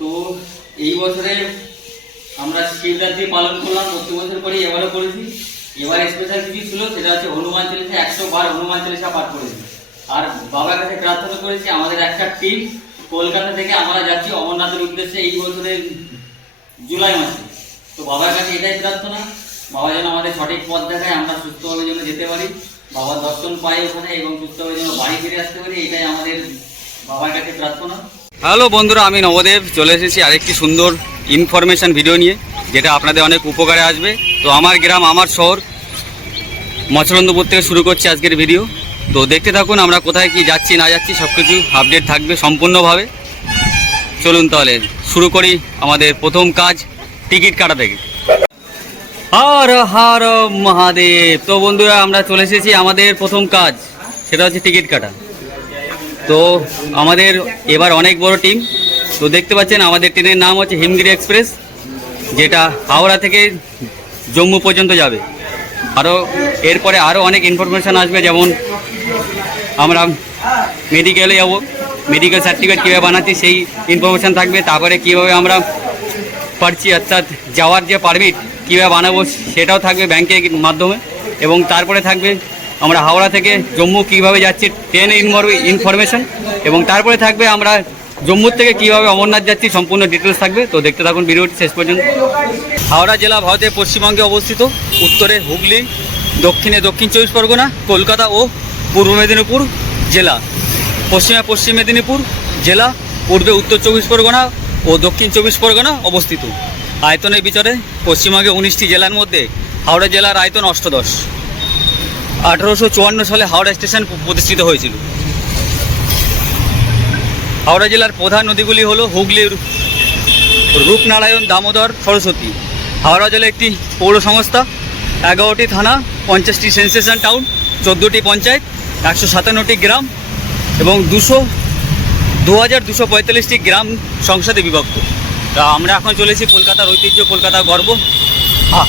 তো এই বছরে আমরা শিবরাত্রি পালন করলাম, প্রত্যেক বছর করে এবারও করেছি। এবার স্পেশাল কিছু ছিল, সেটা হচ্ছে হনুমান চালিসা 100 বার হনুমান চালিসা পাঠ করেছি। আর বাবার কাছে প্রার্থনা করেছি আমাদের একটা টিম কলকাতা থেকে আমরা যাচ্ছি অমরনাথের উদ্দেশ্যে এই বছরের জুলাই মাসে। তো বাবার কাছে এটাই প্রার্থনা, বাবা যেন আমাদের সঠিক পথ দেখায়, আমরা সুস্থভাবে যেন যেতে পারি, বাবার দর্শন পাই ওখানে এবং সুস্থভাবে যেন বাড়ি ফিরে আসতে পারি, এটাই আমাদের বাবার কাছে প্রার্থনা। হ্যালো বন্ধুরা, আমি নবদেব চলে এসেছি আরেকটি সুন্দর ইনফরমেশন ভিডিও নিয়ে, যেটা আপনাদের অনেক উপকারে আসবে। তো আমার গ্রাম আমার শহর মৎস্যরন্দপুর থেকে শুরু করছি আজকের ভিডিও। তো দেখতে থাকুন আমরা কোথায় কি যাচ্ছি না যাচ্ছি সব কিছু আপডেট থাকবে সম্পূর্ণভাবে। চলুন তাহলে শুরু করি আমাদের প্রথম কাজ, টিকিট কাটা থেকে। হর হর মহাদেব। তো বন্ধুরা আমরা চলে এসেছি আমাদের প্রথম কাজ, সেটা হচ্ছে টিকিট কাটা। তো আমাদের এবার অনেক বড় টিম। তো দেখতে পাচ্ছেন আমাদের ট্রেনের নাম হচ্ছে হিমগিরি এক্সপ্রেস, যেটা হাওড়া থেকে জম্মু পর্যন্ত যাবে। এরপরে আরও অনেক ইনফরমেশান আসবে, যেমন আমরা মেডিকেলে যাবো, মেডিকেল সার্টিফিকেট কীভাবে বানাচ্ছি সেই ইনফরমেশান থাকবে। তারপরে কীভাবে আমরা পারছি অর্থাৎ যাওয়ার যে পারমিট কীভাবে বানাবো সেটাও থাকবে ব্যাংকের মাধ্যমে। এবং তারপরে থাকবে আমরা হাওড়া থেকে জম্মু কীভাবে যাচ্ছি ট্রেনের ইনফরমেশান। এবং তারপরে থাকবে আমরা জম্মু থেকে কীভাবে অমরনাথ যাচ্ছি সম্পূর্ণ ডিটেলস থাকবে। তো দেখতে থাকুন ভিডিওটি শেষ পর্যন্ত। হাওড়া জেলা ভারতের পশ্চিমবঙ্গে অবস্থিত। উত্তরে হুগলি, দক্ষিণে দক্ষিণ 24 পরগনা, কলকাতা ও পূর্ব মেদিনীপুর জেলা, পশ্চিমে পশ্চিম মেদিনীপুর জেলা, পূর্বে উত্তর 24 পরগনা ও দক্ষিণ 24 পরগনা অবস্থিত। আয়তনের বিচারে পশ্চিমবঙ্গে 19টি জেলার মধ্যে হাওড়া জেলার আয়তন অষ্টাদশ। 1854 সালে হাওড়া স্টেশন প্রতিষ্ঠিত হয়েছিল। হাওড়া জেলার প্রধান নদীগুলি হলো হুগলির রূপনারায়ণ, দামোদর, সরস্বতী। হাওড়া জেলা একটি পৌর সংস্থা, 11টি থানা, 50টি সেন্সেশন টাউন, 14টি পঞ্চায়েত, 157টি গ্রাম এবং 2245টি গ্রাম সংসদে বিভক্ত। তা আমরা এখন চলেছি কলকাতার ঐতিহ্য, কলকাতার গর্ব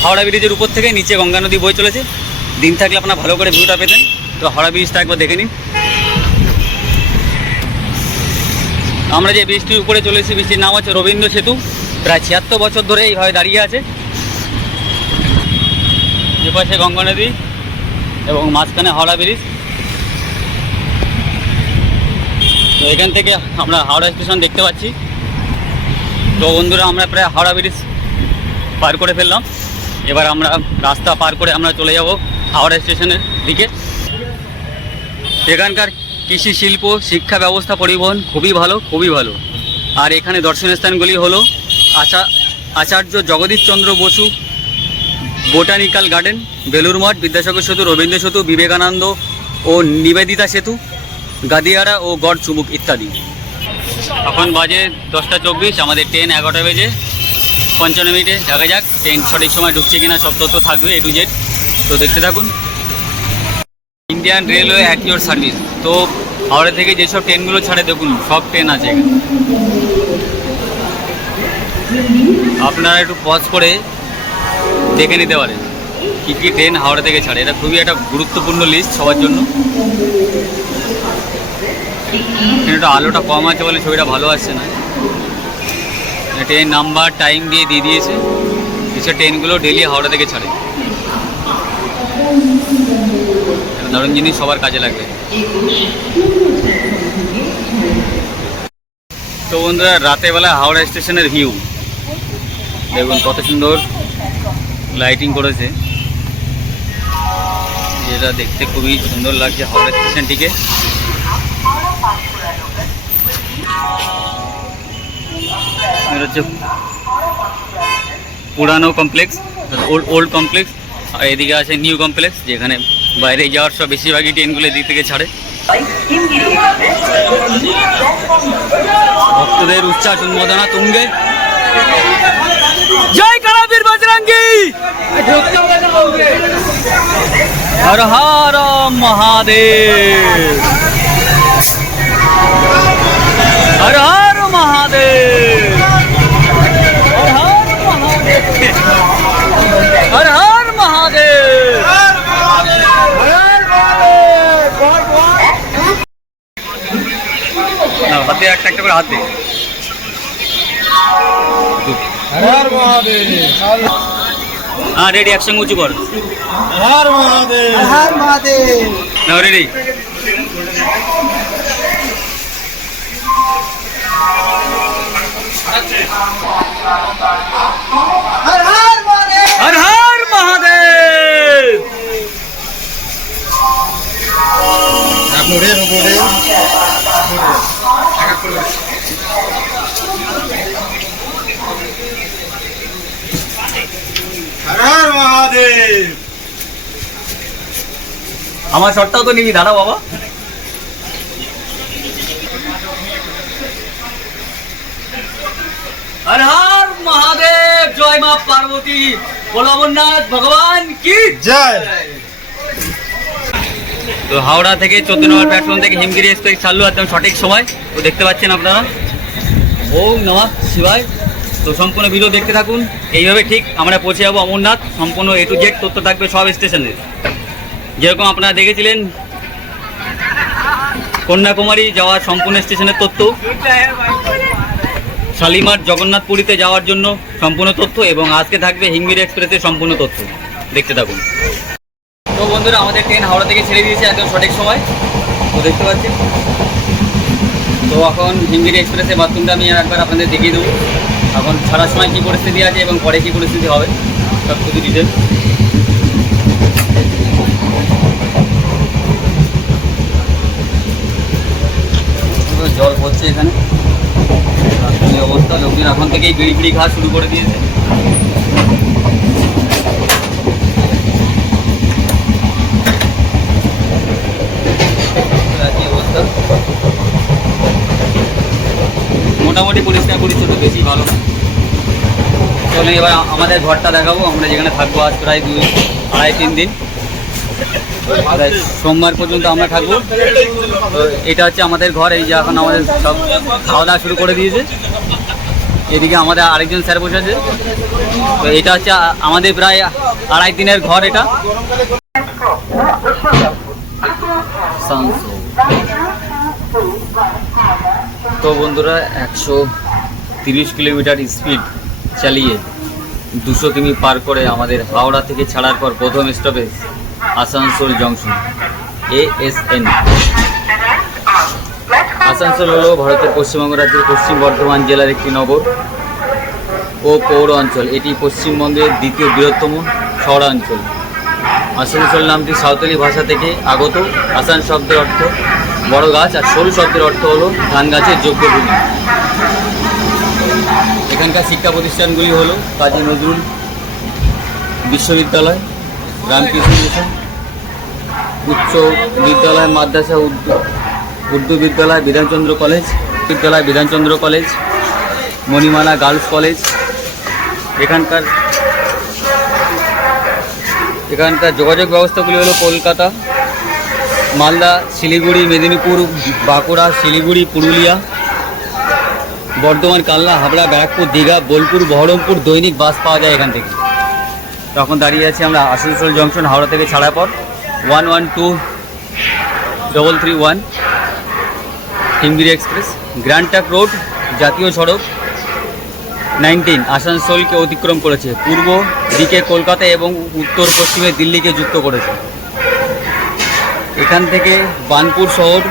হাওড়া ব্রিজের উপর থেকে নিচে গঙ্গা নদী বয়ে চলেছে। দিন থাকলে আপনারা ভালো করে ভিউটা পেতেন। তো হাওড়া ব্রিজটা একবার দেখে নিন। আমরা যে ব্রিজটির উপরে চলেছি, ব্রিজটির নাম হচ্ছে রবীন্দ্র সেতু। প্রায় 76 বছর ধরে এইভাবে দাঁড়িয়ে আছে। যে পাশে গঙ্গা নদী এবং মাঝখানে হাওড়া ব্রিজ। তো এখান থেকে আমরা হাওড়া স্টেশন দেখতে পাচ্ছি। তো বন্ধুরা আমরা প্রায় হাওড়া ব্রিজ পার করে ফেললাম। এবার আমরা রাস্তা পার করে আমরা চলে যাব হাওড়া স্টেশনের দিকে। এখানকার কৃষি, শিল্প, শিক্ষা ব্যবস্থা, পরিবহন খুবই ভালো, খুবই ভালো। আর এখানে দর্শনীয় স্থানগুলি হলো আচার্য জগদীশচন্দ্র বসু বোটানিক্যাল গার্ডেন, বেলুর মঠ, বিদ্যাসাগর সেতু, রবীন্দ্র সেতু, বিবেকানন্দ ও নিবেদিতা সেতু, গাদিয়ারা ও গড় চুবুক ইত্যাদি। এখন বাজে 10টা 24, আমাদের ট্রেন 11টা বেজে 55 মিনিটে। দেখা যাক ট্রেন সঠিক সময় ঢুকছে কিনা, সব তথ্য থাকবে A to Z। তো দেখতে থাকুন। Indian railway at your service. তো হাওড়া থেকে যেসব ট্রেনগুলো ছাড়ে দেখুন সব ট্রেন আছে এখানে। আপনারা একটু পজ করে দেখে নিতে পারেন কী কী ট্রেন হাওড়া থেকে ছাড়ে। এটা খুবই একটা গুরুত্বপূর্ণ লিস্ট সবার জন্য। একটু আলোটা কম আছে বলে ছবিটা ভালো আসছে না। ট্রেন নাম্বার টাইম দিয়ে দিয়েছে। এসব ট্রেনগুলো ডেলি হাওড়া থেকে ছাড়ে। দারুণ জিনিস, সবার কাজে লাগবে। তো বন্ধুরা রাতের বেলা হাওড়া স্টেশনের ভিউ দেখুন কত সুন্দর লাইটিং করেছে, যেটা দেখতে খুবই সুন্দর লাগছে হাওড়া স্টেশনটিকে। এটা হচ্ছে পুরানো কমপ্লেক্স, ওল্ড কমপ্লেক্স। আর এদিকে আছে নিউ কমপ্লেক্স, যেখানে বাইরে যাওয়ার সব বেশিরভাগই ট্রেনগুলো এদিক থেকে ছাড়ে। ভক্তদের উচ্ছ্বাস উন্মোদনা তুঙ্গে। জয় কারাবীর বজরঙ্গী, হর হর মহাদেব, হর হর মহাদেব, হর হর মহাদেব, হর হর মহাদেব। হাতে একটা একটা করে হাতে हर महादेव हाँ रेडी একসঙ্গে উঁচু কর हर महादेव हर महादेव নাও রেডি हर हर महादेव हर हर महादेव আপনি রে রুবুরে हर हर महादेव আমার শটটাও তো নিবি দাঁড়া বাবা हर हर महादेव जय मां पार्वती बोलो अमरनाथ भगवान की जय তো হাওড়া থেকে 14 নম্বর প্ল্যাটফর্ম থেকে হিমগিরি এক্সপ্রেস চালু একদম সঠিক সময় তো দেখতে পাচ্ছেন আপনারা ওম নমঃ শিবায় তো সম্পূর্ণ ভিডিও দেখতে থাকুন এইভাবে ঠিক আমরা পৌঁছে যাবো অমরনাথ সম্পূর্ণ A to Z তথ্য থাকবে সব স্টেশনে যেরকম আপনারা দেখেছিলেন কন্যাকুমারী যাওয়ার সম্পূর্ণ স্টেশনের তথ্য শালিমার জগন্নাথপুরীতে যাওয়ার জন্য সম্পূর্ণ তথ্য এবং আজকে থাকবে হিমগিরি এক্সপ্রেসের সম্পূর্ণ তথ্য দেখতে থাকুন তো বন্ধুরা আমাদের ট্রেন হাওড়া থেকে ছেড়ে দিয়েছে একদম সঠিক সময় তো দেখতে পাচ্ছেন তো এখন হিমগিরি এক্সপ্রেসের বাথরুমটা আমি একবার আপনাদের দেখিয়ে দেবো এখন ছাড়ার সময় কী পরিস্থিতি আছে এবং পরে কী পরিস্থিতি হবে সব কিছু ডিটেল জল পড়ছে এখানে এই অবস্থা লোকজন এখন থেকেই বিড়ি বিড়ি খাওয়া শুরু করে দিয়েছে মোটামুটি পরিষ্কার পরিচ্ছন্ন বেশি ভালো না চলে এবার আমাদের ঘরটা দেখাবো আমরা যেখানে থাকবো আজ প্রায় 2-2.5-3 দিন সোমবার পর্যন্ত আমরা থাকবো তো এটা হচ্ছে আমাদের ঘর এই যে এখন আমাদের সব খাওয়া দাওয়া শুরু করে দিয়েছে এদিকে আমাদের আরেকজন স্যার বসে আছে তো এটা হচ্ছে আমাদের প্রায় 2.5 দিনের ঘর এটা তো বন্ধুরা 130 কিলোমিটার স্পিড চালিয়ে 200 কিমি পার করে আমাদের হাওড়া থেকে ছাড়ার পর প্রথম stoppage Asansol junction ASN Asansol হলো ভারতের পশ্চিমবঙ্গ রাজ্যের পশ্চিম বর্ধমান জেলার একটি নগর ও পৌর অঞ্চল এটি পশ্চিমবঙ্গের দ্বিতীয় বৃহত্তম শহরাঞ্চল আসানসোল নামটি সাঁওতালি ভাষা থেকে আগত আসান শব্দের অর্থ বড় গাছ আর সোল শব্দের অর্থ হলো ধান গাছের যোগ্য ভূমি এখানকার শিক্ষা প্রতিষ্ঠানগুলি হলো কাজী নজরুল বিশ্ববিদ্যালয় রামকৃষ্ণ মিশন উচ্চ বিদ্যালয় মাদ্রাসা উর্দু বিদ্যালয় Bidhanchandra college Manimala girls college এখানকার যোগাযোগ ব্যবস্থাগুলি হলো কলকাতা মালদা শিলিগুড়ি মেদিনীপুর বাঁকুড়া শিলিগুড়ি পুরুলিয়া বর্ধমান কালনা হাবড়া ব্যারাকপুর দীঘা বোলপুর বহরমপুর দৈনিক বাস পাওয়া যায় এখান থেকে তখন দাঁড়িয়ে আছি আমরা আসানসোল জংশন হাওড়া থেকে ছাড়ার পর 112331 Himgiri express grand trunk road জাতীয় সড়ক 19 আসানসোলকে অতিক্রম করেছে পূর্ব দিকে কলকাতা এবং উত্তর পশ্চিমে দিল্লিকে যুক্ত করেছে এখান থেকে বানপুর শহর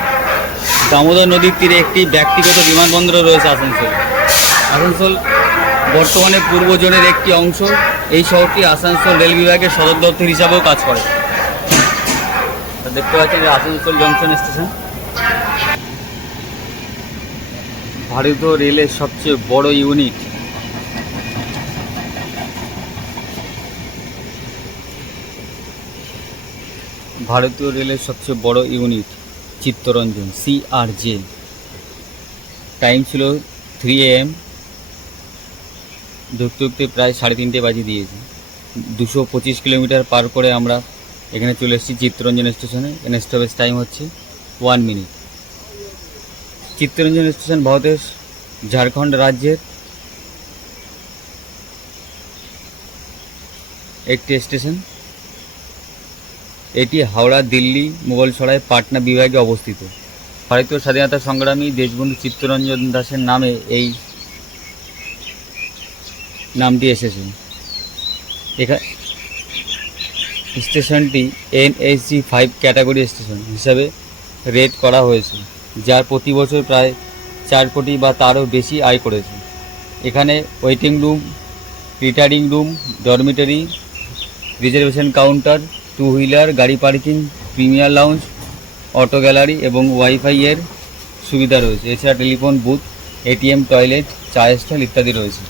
দামোদর নদীর তীরে একটি ব্যক্তিগত বিমানবন্দর রয়েছে আসানসোল বর্তমানে পূর্ব জোনের একটি অংশ এই শহরটি আসানসোল রেল বিভাগের সদর দপ্তর হিসাবেও কাজ করে দেখতে পাচ্ছেন আসানসোল জংশন স্টেশন ভারতীয় রেলের সবচেয়ে বড় ইউনিট চিত্তরঞ্জন CRJ টাইম ছিল 3 AM ধরতে প্রায় 3:30 বাজে দিয়েছে 225 কিলোমিটার পার করে আমরা এখানে চলে এসেছি চিত্তরঞ্জন স্টেশনে এখানে স্টপেজ টাইম হচ্ছে 1 মিনিট চিত্তরঞ্জন স্টেশন ভারতের ঝাড়খণ্ড রাজ্যের একটি স্টেশন এটি হাওড়া দিল্লি মুঘলসরাই পাটনা বিভাগে অবস্থিত ভারতীয় স্বাধীনতা সংগ্রামী দেশবন্ধু চিত্তরঞ্জন দাসের নামে এই নামটি এসেছে। স্টেশনটি NSG 5 ক্যাটাগরি স্টেশন হিসাবে রেট করা হয়েছে, যার প্রতি বছর প্রায় 4 কোটি বা তারও বেশি আয় করেছে। এখানে waiting room, retiring room, dormitory, reservation counter, 2 wheeler গাড়ি parking, premier lounge, auto gallery এবং ওয়াইফাই এর সুবিধা রয়েছে। এছাড়া টেলিফোন বুথ, ATM, টয়লেট, চা স্টল ইত্যাদি রয়েছে।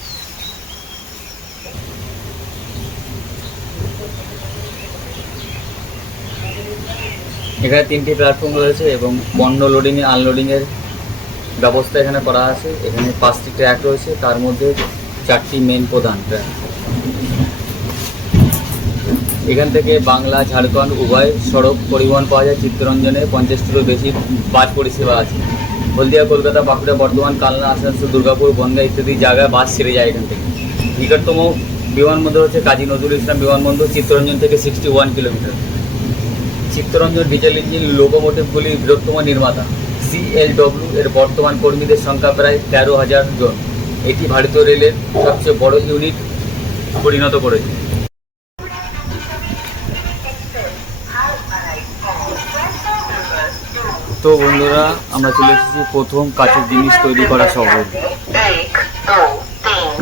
এখানে 3টি প্ল্যাটফর্ম রয়েছে এবং পণ্য লোডিং আনলোডিংয়ের ব্যবস্থা এখানে করা আছে। এখানে 5টি ট্র্যাক রয়েছে, তার মধ্যে 4টি মেন প্রধান ট্র্যাক। এখান থেকে বাংলা ঝাড়খণ্ড উভয় সড়ক পরিবহন পাওয়া যায়। চিত্তরঞ্জনে 50টিরও বেশি বাস পরিষেবা আছে। হলদিয়া, কলকাতা, বাঁকুড়া, বর্ধমান, কালনা, আসানসোল, দুর্গাপুর, বনগাঁ ইত্যাদি জায়গায় বাস ছেড়ে যায় এখান থেকে। নিকটতম বিমানবন্দর হচ্ছে কাজী নজরুল ইসলাম বিমানবন্দর, চিত্তরঞ্জন থেকে 61 কিলোমিটার। চিত্তরঞ্জন ডিজেল ইঞ্জিন লোকোমোটিভগুলির বৃহত্তম নির্মাতা। CLW এর বর্তমান কর্মীদের সংখ্যা প্রায় 13,000 জন। এটি ভারতীয় রেলের সবচেয়ে বড় ইউনিট পরিণত করেছে। তো বন্ধুরা, আমরা চলে এসেছি প্রথম কাঠের জিনিস তৈরি করা শহর।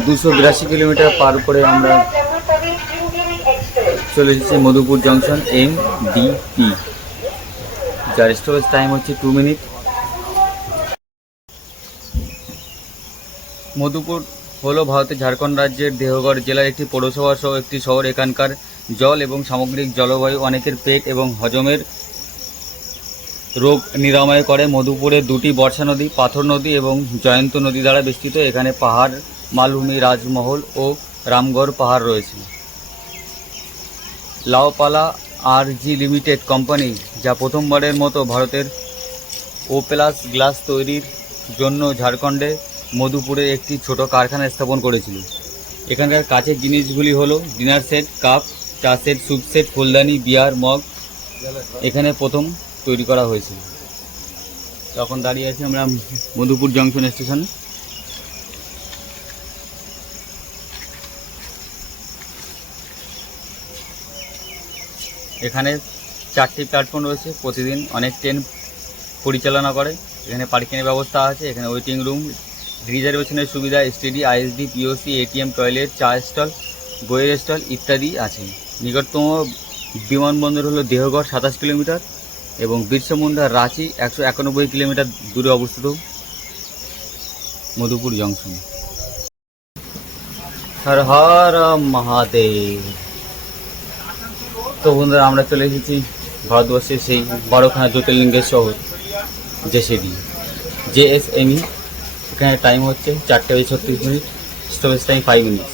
282 কিলোমিটার পার করে আমরা চলে এসেছি মধুপুর জংশন MDP, যার স্টপেজ টাইম হচ্ছে 2 মিনিট। মধুপুর হলো ভারতের ঝাড়খণ্ড রাজ্যের দেওঘর জেলার একটি পৌরসভা সহ একটি শহর। এখানকার জল এবং সামগ্রিক জলবায়ু অনেকের পেট এবং হজমের রোগ নিরাময় করে। মধুপুরে 2টি বর্ষা নদী, পাথর নদী এবং জয়ন্ত নদী দ্বারা বেষ্টিত। এখানে পাহাড়, মালভূমি, রাজমহল ও রামগড় পাহাড় রয়েছে। লাওপালা RG লিমিটেড কোম্পানি, যা প্রথমবারের মতো ভারতের O+ গ্লাস তৈরির জন্য ঝাড়খণ্ডে মধুপুরে একটি ছোট কারখানা স্থাপন করেছিল। এখানকার কাছের জিনিসগুলি হলো ডিনার সেট, কাপ, চা সেট, স্যুপ সেট, ফুলদানি, বিয়ার মগ এখানে প্রথম তৈরি করা হয়েছিল। তখন দাঁড়িয়ে আছি আমরা মধুপুর জংশন স্টেশন। এখানে 4টি প্ল্যাটফর্ম রয়েছে। প্রতিদিন অনেক ট্রেন পরিচালনা করে। এখানে পার্কিংয়ের ব্যবস্থা আছে। এখানে ওয়েটিং রুম, রিজার্ভেশনের সুবিধা, STD, ISD, POC, ATM, toilet, চা স্টল, বইয়ের স্টল ইত্যাদি আছে। নিকটতম বিমানবন্দর হলো দেওঘর 27 কিলোমিটার এবং বিরসা মুন্ডা রাঁচি 191 কিলোমিটার দূরে অবস্থিত মধুপুর জংশন। হর হর মহাদেব। তো বন্ধুরা, আমরা চলে এসেছি ভারতবর্ষের সেই 12খানা জ্যোতির্লিঙ্গের শহর JSME। এখানে টাইম হচ্ছে 4:36, স্টপেজ টাইম 5 মিনিট।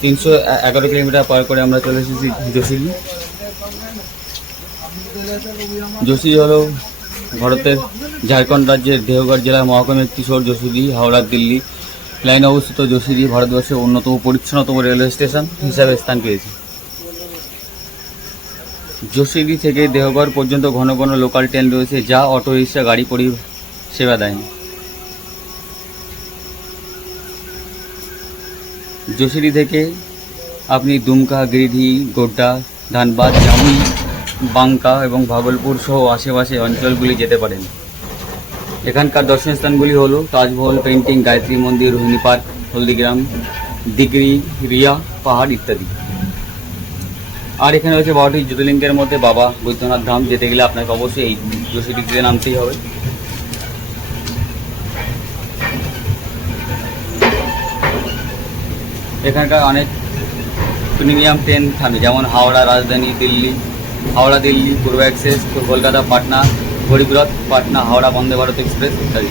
311 কিলোমিটার পার করে আমরা চলে এসেছি যোশীরি। যোশীরি হলো ভারতের ঝাড়খণ্ড রাজ্যের দেওঘর জেলার মহকুমা একটি শহর। যোশীরি হাওড়া দিল্লি লাইনে অবস্থিত। যোশীরি ভারতবর্ষের অন্যতম পরিচ্ছন্নতম রেলওয়ে স্টেশন হিসাবে স্থান পেয়েছে। যোশীরি থেকে দেওঘর পর্যন্ত ঘন ঘন লোকাল ট্রেন রয়েছে, যা অটো রিক্সা গাড়ি পরিষেবা দেয়। যোশীরি থেকে আপনি দুমকা, গিরিডি, গোড্ডা, ধানবাদ, জামুই, বাঙ্কা এবং ভাগলপুর সহ আশেপাশে অঞ্চলগুলি যেতে পারেন। এখানকার দর্শনীয় স্থানগুলি হলো তাজমহল পেন্টিং, গায়ত্রী মন্দির, রোহিণী পার্ক, হলদিগ্রাম, দিগরি, রিয়া পাহাড় ইত্যাদি। আর এখানে রয়েছে 12টি জ্যোতির্লিঙ্গের মধ্যে বাবা বৈদ্যনাথ ধাম। যেতে গেলে আপনাকে অবশ্যই এই যোশীরিতে নামতেই হবে। এখানকার অনেক প্রিমিয়াম ট্রেন থামে, যেমন হাওড়া রাজধানী, হাওড়া দিল্লি, পূর্ব এক্সপ্রেস, কলকাতা পাটনা, গরিবরথ, পাটনা হাওড়া বন্দে ভারত এক্সপ্রেস ইত্যাদি।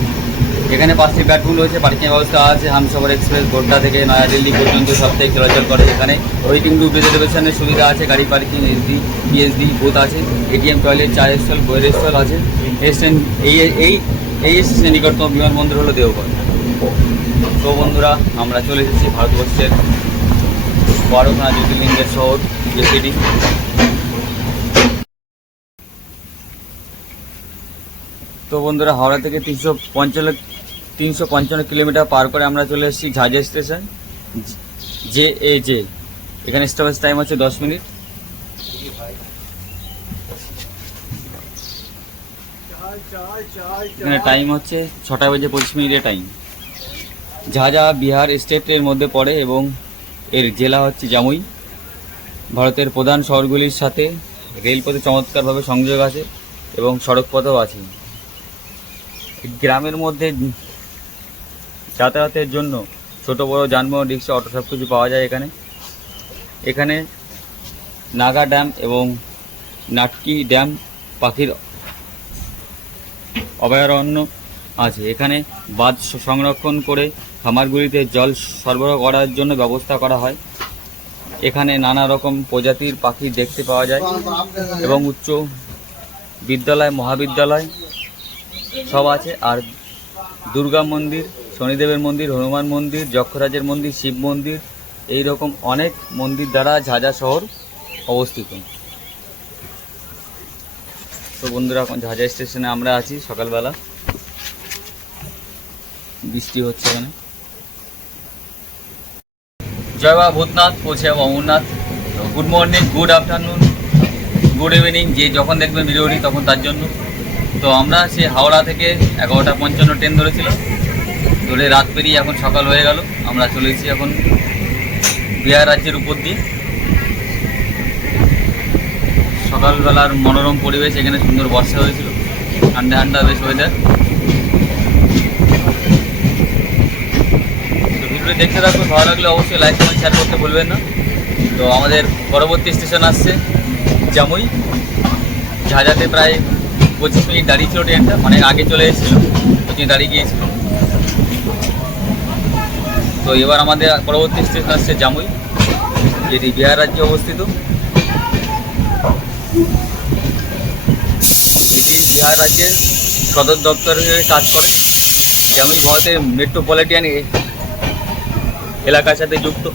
এখানে 5টি প্ল্যাটফর্ম রয়েছে। পার্কিং ব্যবস্থা আছে। হামসফর এক্সপ্রেস গোড্ডা থেকে নয়াদিল্লি পর্যন্ত সপ্তাহে চলাচল করে। এখানে ওয়েটিং রুম, রিজার্ভেশনের সুবিধা আছে। গাড়ি পার্কিং, SD, PSD বুথ আছে। ATM, টয়লেট, চা স্টল, বইয়ের স্টল আছে। এই স্টেশনের নিকটতম বিমানবন্দর হলো দেওঘর। তো বন্ধুরা, আমরা চলে এসেছি ভারতবর্ষের 12খানা জ্যোতির্লিঙ্গের শহর যোশীরি। তো বন্ধুরা, হাওড়া থেকে 355 কিলোমিটার পার করে আমরা চলে এসেছি ঝাঁঝর স্টেশন। JAJ। এখানে স্টপেজ টাইম হচ্ছে 10 মিনিট। এখানে টাইম হচ্ছে 6:25 টাইম। ঝাঝা বিহার স্টেটের মধ্যে পড়ে এবং এর জেলা হচ্ছে জামুই। ভারতের প্রধান শহরগুলির সাথে রেলপথে চমৎকারভাবে সংযোগ আছে এবং সড়কপথও আছে। গ্রামের মধ্যে যাতায়াতের জন্য ছোট বড় যানবাহন, রিক্সা, অটো সব কিছু পাওয়া যায় এখানে। এখানে নাগা ড্যাম এবং নাটকি ড্যাম পাখির অভয়ারণ্য আছে। এখানে বাঁধ সংরক্ষণ করে খামারগুলিতে জল সরবরাহ করার জন্য ব্যবস্থা করা হয়। এখানে নানা রকম প্রজাতির পাখি দেখতে পাওয়া যায় এবং উচ্চ বিদ্যালয়, মহাবিদ্যালয় সব আছে। আর দুর্গা মন্দির, শনিদেবের মন্দির, হনুমান মন্দির, যক্ষরাজের মন্দির, শিব মন্দির, এই রকম অনেক মন্দির দ্বারা ঝাঝা শহর অবস্থিত। তো বন্ধুরা, এখন ঝাঝা স্টেশনে আমরা আছি। সকালবেলা বৃষ্টি হচ্ছে এখানে। জয় বাবা ভূতনাথ, পৌঁছে যাবো অমরনাথ। তো good morning, good afternoon, good evening, যে যখন দেখবেন ভিডিওটি তখন তার জন্য। তো আমরা সে হাওড়া থেকে 11:55 ট্রেন ধরেছিলাম, ধরে রাত পেরিয়ে এখন সকাল হয়ে গেল। আমরা চলে এসেছি এখন বিহার রাজ্যের উপর দিয়ে। সকালবেলার মনোরম পরিবেশ, এখানে সুন্দর বর্ষা হয়েছিল, ঠান্ডা ঠান্ডা বেশ ওয়েদার। তো ভিডিওটি দেখতে থাকুন, ভালো লাগলে অবশ্যই লাইক কমেন্ট শেয়ার করতে ভুলবেন না। তো আমাদের পরবর্তী স্টেশন আসছে জামুই। ঝাঝাতে প্রায় 25 মিনিট দাঁড়িয়ে ছিল ট্রেনটা, অনেক আগে চলে এসেছিল, 25 মিনিট দাঁড়িয়ে গিয়েছিল। তো এবার আমাদের পরবর্তী স্টেশন আসছে জামুই, যেটি বিহার রাজ্যে অবস্থিত। এটি বিহার রাজ্যের সদর দপ্তর হিসেবে কাজ করে। জামুই ভারতের মেট্রোপলিটন এলাকার সাথে যুক্ত,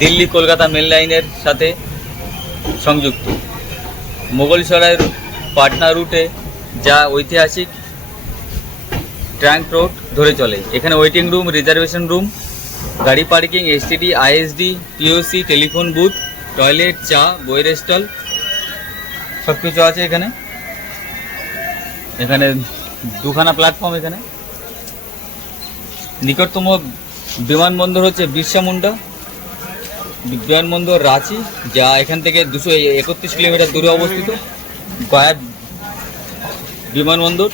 দিল্লি কলকাতা মেল লাইনের সাথে সংযুক্ত। মোগলসরাই পাটনা রুটে যা ঐতিহাসিক ট্রাঙ্ক রোড ধরে চলে। এখানে ওয়েটিং রুম, রিজার্ভেশন রুম, গাড়ি parking, STD, ISD, POC, telephone booth, toilet, চা, বইয়ের স্টল সব কিছু আছে এখানে। এখানে দুখানা প্ল্যাটফর্ম। এখানে নিকটতম বিমানবন্দর হচ্ছে বিরসা মুন্ডা বিমানবন্দর রাঁচি, যা এখান থেকে 231 কিলোমিটার দূরে অবস্থিত। গয়া বিমানবন্দর,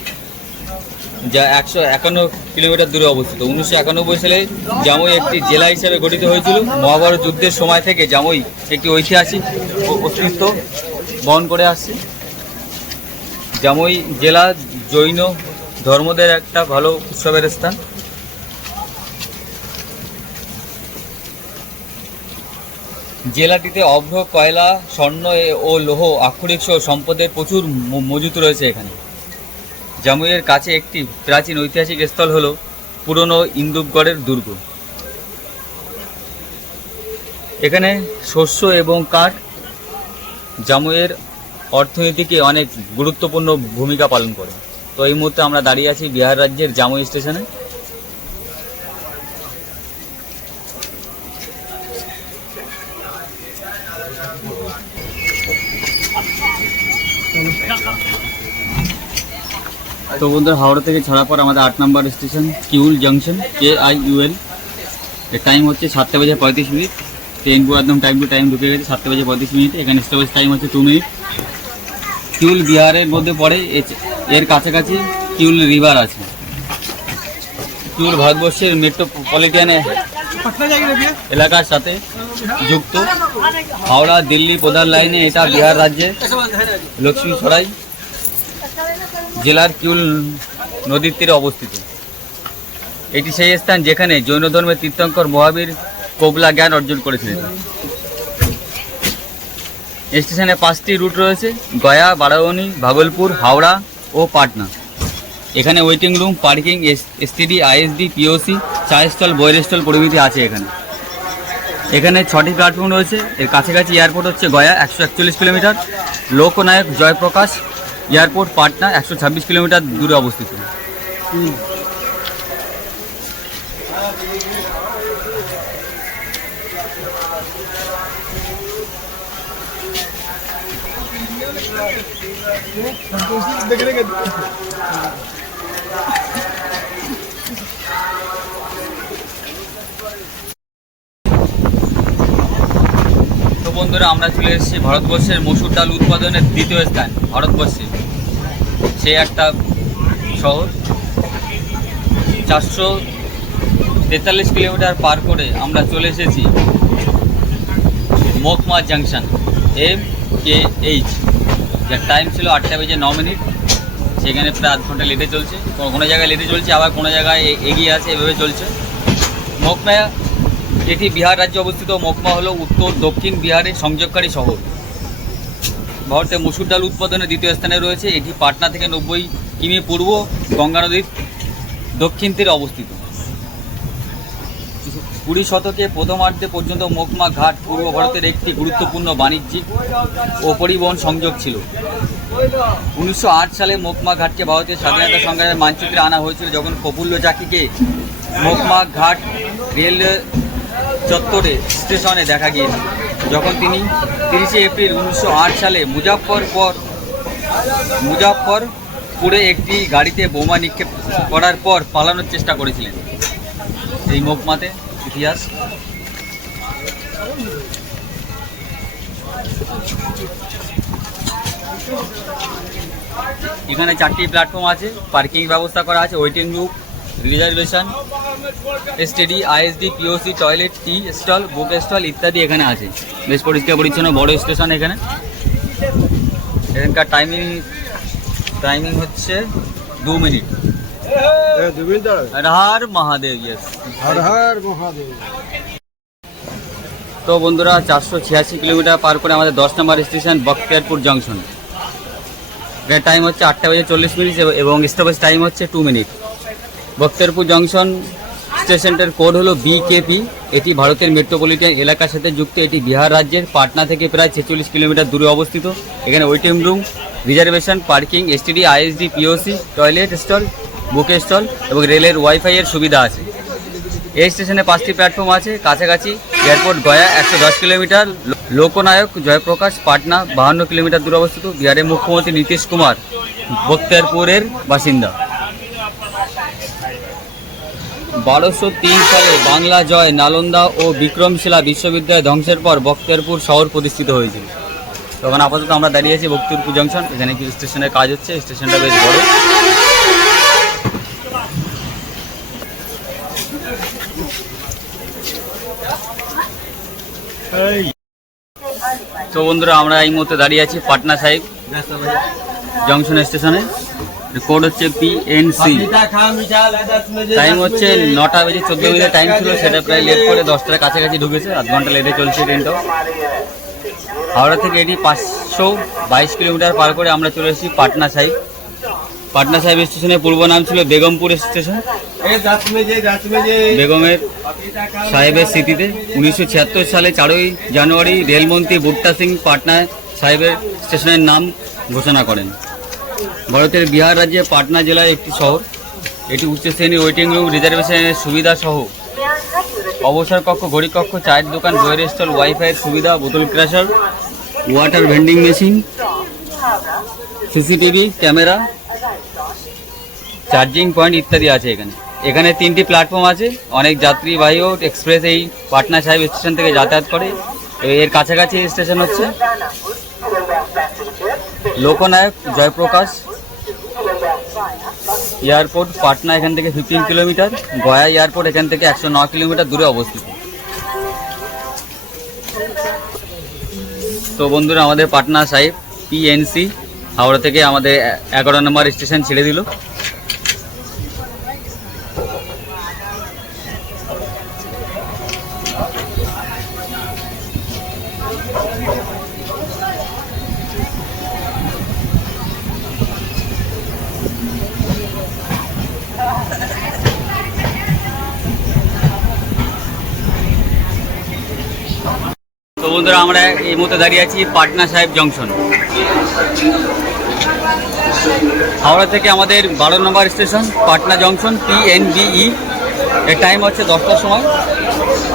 যা 151 কিলোমিটার দূরে অবস্থিত। 1991 সালে জামুই একটি জেলা হিসেবে গঠিত হয়েছিল। মহাভারত যুদ্ধের সময় থেকে জামুই একটি ঐতিহাসিক অস্তিত্ব বহন করে আসছে। জামুই জেলা জৈন ধর্মদের একটা ভালো উৎসবের স্থান। জেলাটিতে অভ্র, কয়লা, স্বর্ণ ও লৌহ, আক্ষরিক সহ সম্পদের প্রচুর মজুত রয়েছে এখানে। জামুইয়ের কাছে একটি প্রাচীন ঐতিহাসিক স্থল হলো পুরনো ইন্দুপগড়ের দুর্গ। এখানে শস্য এবং কাঠ জামুইয়ের অর্থনীতিকে অনেক গুরুত্বপূর্ণ ভূমিকা পালন করে। তো এই মুহূর্তে আমরা দাঁড়িয়ে আছি বিহার রাজ্যের জামুই স্টেশনে। তো বন্ধুরা, হাওড়া থেকে ছাড়ার পর আমাদের 8 নম্বর স্টেশন কিউল জংশন, KIUL। এর টাইম হচ্ছে 7:35। ট্রেন পুরো একদম টাইম টু টাইম ঢুকে গেছে 7:35। এখানে স্টপেজ টাইম হচ্ছে 2 মিনিট। কিউল বিহারের মধ্যে পড়ে, এর কাছাকাছি কিউল রিভার আছে। কিউল ভারতবর্ষের মেট্রোপলিটন এলাকার সাথে যুক্ত। হাওড়া দিল্লি প্রধান লাইনে এটা বিহার রাজ্যের লক্ষ্মীসরাই জেলার কিউল নদীর তীরে অবস্থিত। এটি সেই স্থান যেখানে জৈন ধর্মের তীর্থঙ্কর মহাবীর কোবলা জ্ঞান অর্জন করেছিলেন। স্টেশনে 5টি রুট রয়েছে: গয়া, বারাউনি, ভাগলপুর, হাওড়া ও পাটনা। এখানে waiting room, parking, STD, ISD, POC, চা স্টল, বইয়ের স্টল প্রভৃতি আছে এখানে 6টি প্ল্যাটফর্ম রয়েছে। এর কাছাকাছি এয়ারপোর্ট হচ্ছে Gaya 141 kilometre, Loknayak Jayprakash airport Patna 126 kilometre দূরে অবস্থিত। তো বন্ধুরা, আমরা চলে এসেছি ভারতবর্ষের মসুর ডাল উৎপাদনের দ্বিতীয় স্থান ভারতবর্ষে। সে একটা শহর 443 কিলোমিটার পার করে আমরা চলে এসেছি মোকমা জাংশন MKH, যার টাইম ছিল 8:09। সেখানে প্রায় আধ ঘন্টা লেটে চলছে, কোনো জায়গায় লেটে চলছে, আবার কোনো জায়গায় এগিয়ে আছে, এভাবে চলছে। মোকমা এটি বিহার রাজ্যে অবস্থিত। মোকমা হলো উত্তর দক্ষিণ বিহারের সংযোগকারী শহর। ভারতে মসুর ডাল উৎপাদনের দ্বিতীয় স্থানে রয়েছে। এটি পাটনা থেকে 90 কিমি পূর্ব গঙ্গা নদীর দক্ষিণ তীরে অবস্থিত। 20 শতকে প্রথমার্ধে পর্যন্ত মোকমা ঘাট পূর্ব ভারতের একটি গুরুত্বপূর্ণ বাণিজ্যিক ও পরিবহন সংযোগ ছিল। 1908 সালে মোকমা ঘাটকে ভারতের স্বাধীনতা সংগ্রামের মানচিত্রে আনা হয়েছিল, যখন প্রফুল্ল চাকিকে মোকমা ঘাট রেল চত্বরে স্টেশনে দেখা গিয়েছিল, যখন তিনি 30 এপ্রিল 1908 সালে মুজাফফরপুরে একটি গাড়িতে বোমা নিক্ষেপ করার পর পালানোর চেষ্টা করেছিলেন। এই মোকমাতে ইতিহাস। এখানে 4টি প্ল্যাটফর্ম আছে, পার্কিং ব্যবস্থা করা আছে, waiting room, reservation, STD, ISD, POC, toilet, tea stall, book stall ইত্যাদি এখানে আছে। বেশ পরিষ্কার পরিচ্ছন্ন বড় স্টেশন এখানে। এখানকার টাইমিং হচ্ছে 2 মিনিট। হর হর মহাদেব। ইয়েস, হর হর মহাদেব। তো বন্ধুরা, 486 কিলোমিটার পার করে আমাদের 10 নম্বর স্টেশন বখতিয়ারপুর জংশন। এর টাইম হচ্ছে 8:40 এবং স্টপেজ টাইম হচ্ছে 2 মিনিট। বখতিয়ারপুর জংশন স্টেশনটার কোড হলো BKP। এটি ভারতের মেট্রোপলিটন এলাকার সাথে যুক্ত। এটি বিহার রাজ্যের পাটনা থেকে প্রায় 46 কিলোমিটার দূরে অবস্থিত। এখানে waiting room, reservation, parking, STD, ISD, POC, toilet stall, book stall এবং রেলের ওয়াইফাই এর সুবিধা আছে। এই স্টেশনে 5টি প্ল্যাটফর্ম আছে। কাছাকাছি airport Gaya 110 kilometre, Loknayak Jayprakash Patna 52 kilometre দূরে অবস্থিত। বিহারের মুখ্যমন্ত্রী নীতিশ কুমার বখতিয়ারপুরের বাসিন্দা। 1203 সালে বাংলা জয়, নালন্দা ও বিক্রমশিলা বিশ্ববিদ্যালয় ধ্বংসের পর বখতিয়ারপুর শহর প্রতিষ্ঠিত হয়েছিল। তখন আপাতত আমরা দাঁড়িয়ে আছি বখতিয়ারপুর জংশন। এখানে কিছু স্টেশনের কাজ হচ্ছে। স্টেশনটা বেশ বড়। তো বন্ধুরা, আমরা এই মুহূর্তে দাঁড়িয়ে আছি পাটনা সাহিব জংশন স্টেশনে। কোড হচ্ছে PNC। টাইম হচ্ছে 9:14 টাইম ছিল, সেটা প্রায় লেট করে 10টার কাছাকাছি ঢুকেছে। আধ ঘন্টা লেটে চলছে ট্রেনটাও। হাওড়া থেকে এটি 522 কিলোমিটার পার করে আমরা চলে এসেছি পাটনা সাহিব। পাটনা সাহিব স্টেশনের পূর্ব নাম ছিল বেগমপুর স্টেশন। বেগমের সাহেবের স্মৃতিতে 1976 সালে 4ই জানুয়ারি রেলমন্ত্রী বুট্টা সিং পাটনা সাহেবের স্টেশনের নাম ঘোষণা করেন। ভারতের বিহার রাজ্যে পাটনা জেলার একটি শহর। এটি উচ্চ শ্রেণীর ওয়েটিং রুম, রিজার্ভেশনের সুবিধা সহ অবসর কক্ষ, ঘড়ি কক্ষ, চায়ের দোকান, বইয়ের স্টল, ওয়াইফাইয়ের সুবিধা, বোতল crusher, water vending machine, CCTV camera, charging point ইত্যাদি আছে এখানে 3টি প্ল্যাটফর্ম আছে। অনেক যাত্রীবাহী ও এক্সপ্রেস এই পাটনা সাহেব স্টেশন থেকে যাতায়াত করে। এর কাছাকাছি স্টেশন হচ্ছে লোকনায়ক জয়প্রকাশ এয়ারপোর্ট পাটনা এখান থেকে 15 কিলোমিটার। গয়া এয়ারপোর্ট এখান থেকে 109 কিলোমিটার দূরে অবস্থিত। তো বন্ধুরা, আমাদের পাটনা সাহিব PNC হাওড়া থেকে আমাদের 11 নম্বর স্টেশন ছেড়ে দিল। তো বন্ধুরা, আমরা এই মুহূর্তে দাঁড়িয়ে আছি পাটনা সাহেব জংশন। হাওড়া থেকে আমাদের 12 নম্বর স্টেশন পাটনা জংশন PNBE। এর টাইম হচ্ছে 10টার সময়,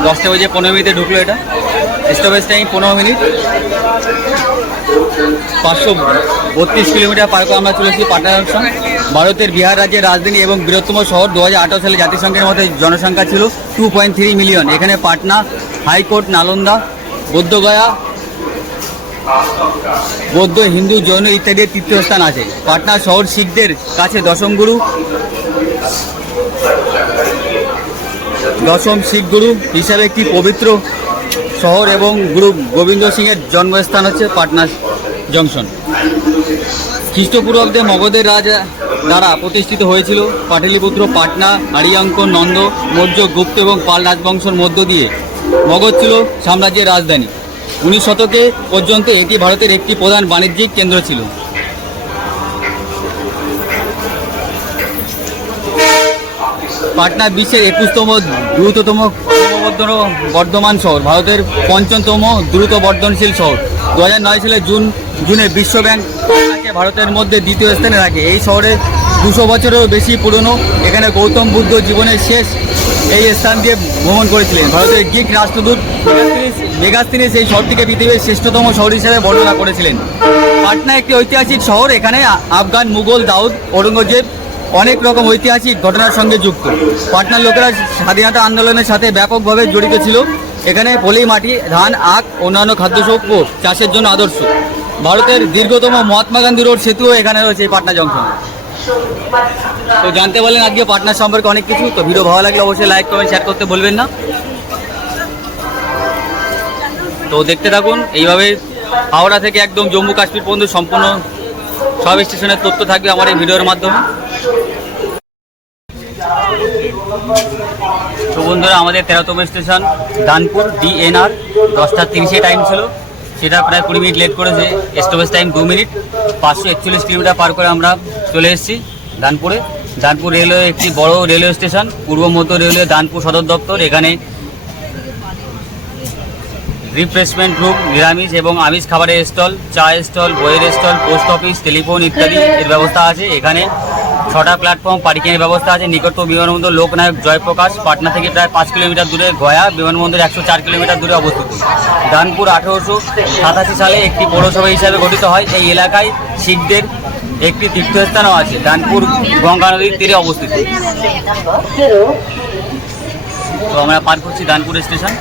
10টা বেজে 15 মিনিটে ঢুকলো এটা। Stoppage time 15 minute. 532 কিলোমিটার পার করে আমরা চলেছি পাটনা জংশন। ভারতের বিহার রাজ্যের রাজধানী এবং বৃহত্তম শহর। 2018 সালে জাতিসংঘের মধ্যে জনসংখ্যা ছিল 2.3 মিলিয়ন। এখানে পাটনা, হাইকোর্ট, নালন্দা, বোধগয়া, বৌদ্ধ, হিন্দু, জৈন ইত্যাদি তীর্থস্থান আছে। পাটনা শহর শিখদের কাছে দশম শিখ গুরু হিসাবে একটি পবিত্র শহর এবং গুরু গোবিন্দ সিংয়ের জন্মস্থান হচ্ছে পাটনা জংশন। খ্রিস্টপূর্বাব্দে মগধের রাজা দ্বারা প্রতিষ্ঠিত হয়েছিল। পাটলিপুত্র, পাটনা, আরিয়াঙ্ক, নন্দ, মৌর্য, গুপ্ত এবং পাল রাজবংশের মধ্য দিয়ে মগধ ছিল সাম্রাজ্যের রাজধানী। 19 শতকে পর্যন্ত এটি ভারতের একটি প্রধান বাণিজ্যিক কেন্দ্র ছিল। পাটনা বিশ্বের 21তম দ্রুততম বর্ধমান শহর, ভারতের 5ম দ্রুত বর্ধনশীল শহর। 2009 সালে জুনে বিশ্বব্যাংক পাটনাকে ভারতের মধ্যে দ্বিতীয় স্থানে রাখে। এই শহরে 200 বছরেরও বেশি পুরনো। এখানে গৌতম বুদ্ধ জীবনের শেষ এই স্থান দিয়ে ভ্রমণ করেছিলেন। ভারতের গ্রিক রাষ্ট্রদূত মেগাস্তিনিস এই শহরটিকে পৃথিবীর শ্রেষ্ঠতম শহর হিসেবে বর্ণনা করেছিলেন। পাটনা একটি ঐতিহাসিক শহর। এখানে আফগান, মুঘল, দাউদ, ঔরঙ্গজেব অনেক রকম ঐতিহাসিক ঘটনার সঙ্গে যুক্ত। পাটনার লোকেরা স্বাধীনতা আন্দোলনের সাথে ব্যাপকভাবে জড়িত ছিল। এখানে পলি মাটি, ধান, আখ, অন্যান্য খাদ্যশস্য চাষের জন্য আদর্শ। ভারতের দীর্ঘতম মহাত্মা গান্ধী রোড সেতুও এখানে রয়েছে এই পাটনা জংশন। তো জানতে পারলেন আজকে পাটনা সম্পর্কে অনেক কিছু। তো ভিডিও ভালো লাগলে অবশ্যই লাইক, কমেন্ট, শেয়ার করতে ভুলবেন না। তো দেখতে থাকুন। এইভাবে হাওড়া থেকে একদম জম্মু কাশ্মীর পর্যন্ত সম্পূর্ণ সব স্টেশনের তথ্য থাকবে আমার এই ভিডিওর মাধ্যমে। তো বন্ধুরা, আমাদের 13তম স্টেশন দানপুর DNR। 10:30 টাইম ছিল, সেটা প্রায় 20 মিনিট লেট করেছে। Stoppage time 2 minute. 541 কিলোমিটার পার করে আমরা চলে এসেছি দানপুরে। দানপুর রেলওয়ে একটি বড় রেলওয়ে স্টেশন, পূর্ব মধ্য রেলওয়ে দানপুর সদর দপ্তর। এখানে রিফ্রেশমেন্ট রুম, নিরামিষ এবং আমিষ খাবারের স্টল, চা স্টল, বইয়ের স্টল, পোস্ট অফিস, টেলিফোন ইত্যাদি এর ব্যবস্থা আছে। এখানে 6টা প্ল্যাটফর্ম, পার্কিংয়ের ব্যবস্থা আছে। নিকটতম বিমানবন্দর লোকনায়ক জয়প্রকাশ। পাটনা থেকে প্রায় 5 কিলোমিটার দূরে। গয়া বিমানবন্দর 104 কিলোমিটার দূরে অবস্থিত। দানপুর 1887 সালে একটি পৌরসভা হিসাবে গঠিত হয়। এই এলাকায় শিখদের একটি তীর্থস্থানও আছে। দানপুর গঙ্গা নদীর তীরে অবস্থিত। তো আমরা পার করছি দানপুর স্টেশন।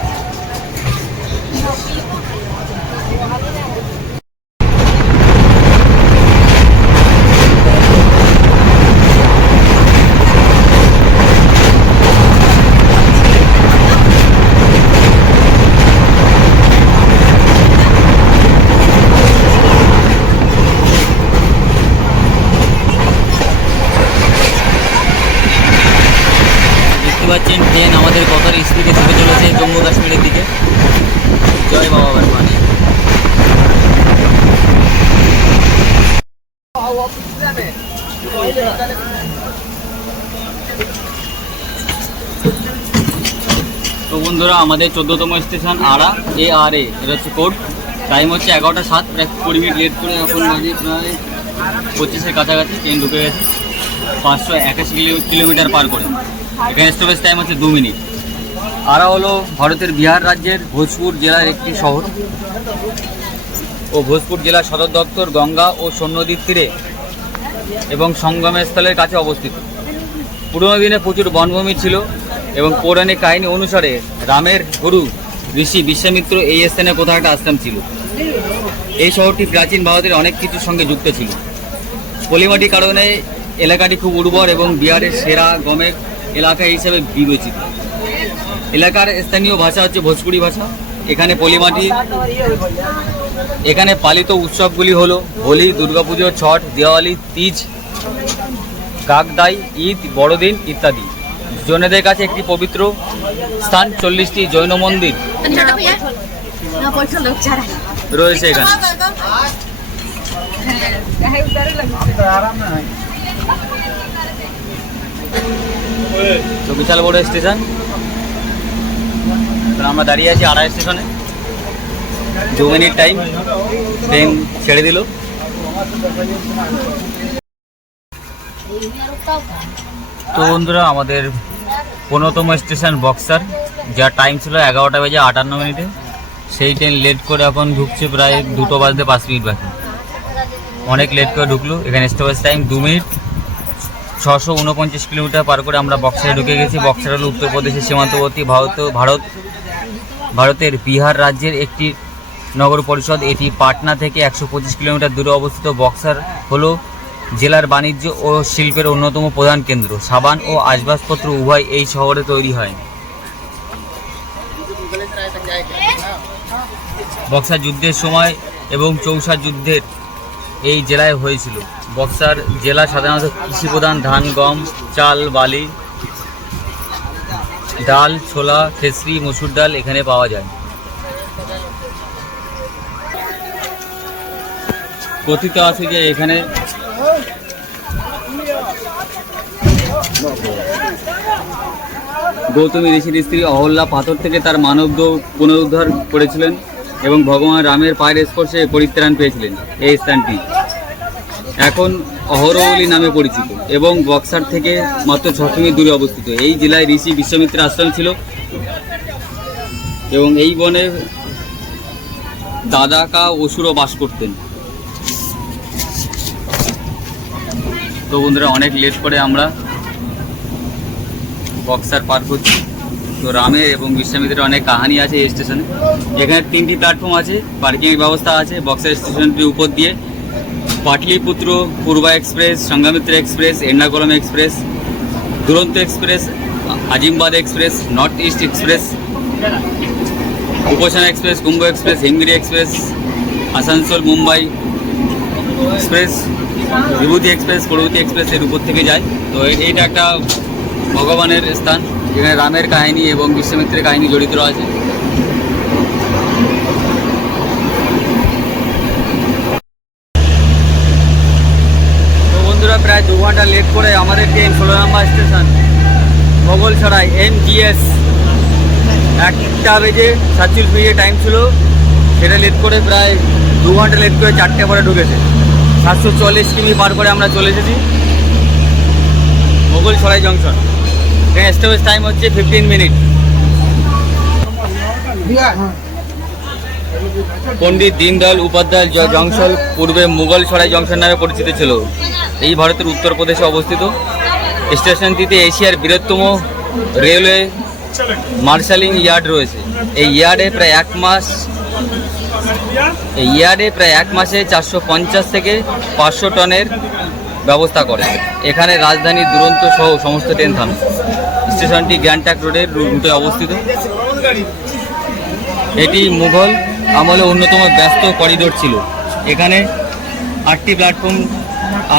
পাচ্ছেন ট্রেন আমাদের কত স্পিডে ছুটে চলেছে জম্মু কাশ্মীরের দিকে। জয় বাবা বারমানি। তো বন্ধুরা, আমাদের 14তম স্টেশন আড়া ARA। এটা হচ্ছে কোড। টাইম হচ্ছে 11:07, প্রায় 20 মিনিট লেট করে এখন বাজে প্রায় 25-এর কাছাকাছি। ট্রেন ঢুকে গেছে 581 কিলোমিটার পার করে। এখানে স্টপেজ টাইম হচ্ছে 2 মিনিট। আরা হলো ভারতের বিহার রাজ্যের ভোজপুর জেলার একটি শহর ও ভোজপুর জেলার সদর দপ্তর গঙ্গা ও সোন নদীর তীরে এবং সঙ্গমের স্থলের কাছে অবস্থিত। পুরনো দিনে প্রচুর বনভূমি ছিল এবং পৌরাণিক কাহিনী অনুসারে রামের গুরু ঋষি বিশ্বামিত্র এই স্থানে কোথাও একটা আশ্রম ছিল। এই শহরটি প্রাচীন ভারতের অনেক কিছুর সঙ্গে যুক্ত ছিল। পলিমাটির কারণে এলাকাটি খুব উর্বর এবং বিহারের সেরা গমের এলাকা হিসেবে বিবেচিত। এলাকার স্থানীয় ভাষা হচ্ছে ভোজপুরি ভাষা। এখানে পলিমাটি। এখানে পালিত উৎসবগুলি হলো হোলি, দুর্গাপুজো, ছট, দিওয়ালি, তিজ, কাকদাই, ঈদ, বড়দিন ইত্যাদি। জৈনদের কাছে একটি পবিত্র স্থান। 40টি জৈন মন্দির রয়েছে এখানে। তো বিশাল বড় স্টেশন। আমরা দাঁড়িয়ে আছি আড়া স্টেশনে। 2 মিনিট টাইম, ট্রেন ছেড়ে দিল। তো বন্ধুরা, আমাদের 15তম স্টেশন বক্সার, যার টাইম ছিল 11:58 সেই ট্রেন লেট করে এখন ঢুকছে প্রায় 2:05 বাকি। অনেক লেট করে ঢুকলো। এখানে স্টপেজ টাইম 2 মিনিট। 649 কিলোমিটার পার করে আমরা বক্সারে ঢুকে গেছি। বক্সার হলো উত্তরপ্রদেশের সীমান্তবর্তী ভারতের বিহার রাজ্যের একটি নগর পরিষদ। এটি পাটনা থেকে 125 কিলোমিটার দূরে অবস্থিত। বক্সার হলো জেলার বাণিজ্য ও শিল্পের অন্যতম প্রধান কেন্দ্র। সাবান ও আসবাবপত্র উভয় এই শহরে তৈরি হয়। বক্সার যুদ্ধের সময় এবং চৌসার যুদ্ধের এই জেলায় হয়েছিল। বক্সার জেলা সাধারণত কৃষিপ্রধান। ধান, গম, চাল, বালি, ডাল, ছোলা, খেসরি, মসুর ডাল এখানে পাওয়া যায়। কথিত আছে যে এখানে গৌতমী ঋষির স্ত্রী অহল্যা পাথর থেকে তার মানবদেহ পুনরুদ্ধার করেছিলেন এবং ভগবান রামের পায়ের স্পর্শে পরিত্রাণ পেয়েছিলেন। এই স্থানটি এখন অহরৌলি নামে পরিচিত এবং বক্সার থেকে মাত্র 6 কিমি দূরে অবস্থিত। এই জেলায় ঋষি বিশ্বামিত্রের আশ্রম ছিল এবং এই বনে দাদাকা অসুরও বাস করতেন। তো বন্ধুরা, অনেক লেট করে আমরা বক্সার পার করছি। তো রামের এবং বিশ্বামিত্রের অনেক কাহিনী আছে এই স্টেশনে। এখানে 3টি প্ল্যাটফর্ম আছে, পার্কিংয়ের ব্যবস্থা আছে। বক্সার স্টেশনটির উপর দিয়ে Pataliputra, Purva express, Sanghamitra express, Ernakulam express, Duronto express, Azimabad express, north east express, Upasana express, Kumbh express, Himgiri express, Asansol Mumbai express, Vibhuti express, প্রভূতি এক্সপ্রেস এর উপর থেকে যায়। তো এইটা একটা ভগবানের স্থান, যেখানে রামের কাহিনী এবং বিশ্বামিত্রের কাহিনী জড়িত আছে। তো বন্ধুরা, প্রায় 2 ঘন্টা লেট করে আমাদের ট্রেন 16 নম্বর স্টেশন মোগলসরাই NGS 1:47 টাইম ছিল, সেটা লেট করে প্রায় 2 ঘন্টা লেট করে 4টে পরে ঢুকেছে। 740 কিমি পার করে আমরা চলে এসেছি মোগলসরাই জংশন। এখানে স্টপেজ টাইম হচ্ছে 15 মিনিট। পণ্ডিত দীনদয়াল উপাধ্যায় জংশন পূর্বে মুঘলসরাই জংশন নামে পরিচিত ছিল। এই ভারতের উত্তরপ্রদেশে অবস্থিত। স্টেশনটিতে এশিয়ার বৃহত্তম রেলওয়ে মার্শালিং ইয়ার্ড রয়েছে। এই ইয়ার্ডে প্রায় এক মাসে 450 থেকে 500 টনের ব্যবস্থা করে। এখানে রাজধানী, দুরন্ত সহ সমস্ত ট্রেন থামে। স্টেশনটি গ্যাংটক রোডের রুটে অবস্থিত। এটি মুঘল আমলে অন্যতম ব্যস্ত করিডোর ছিল। এখানে 8টি প্ল্যাটফর্ম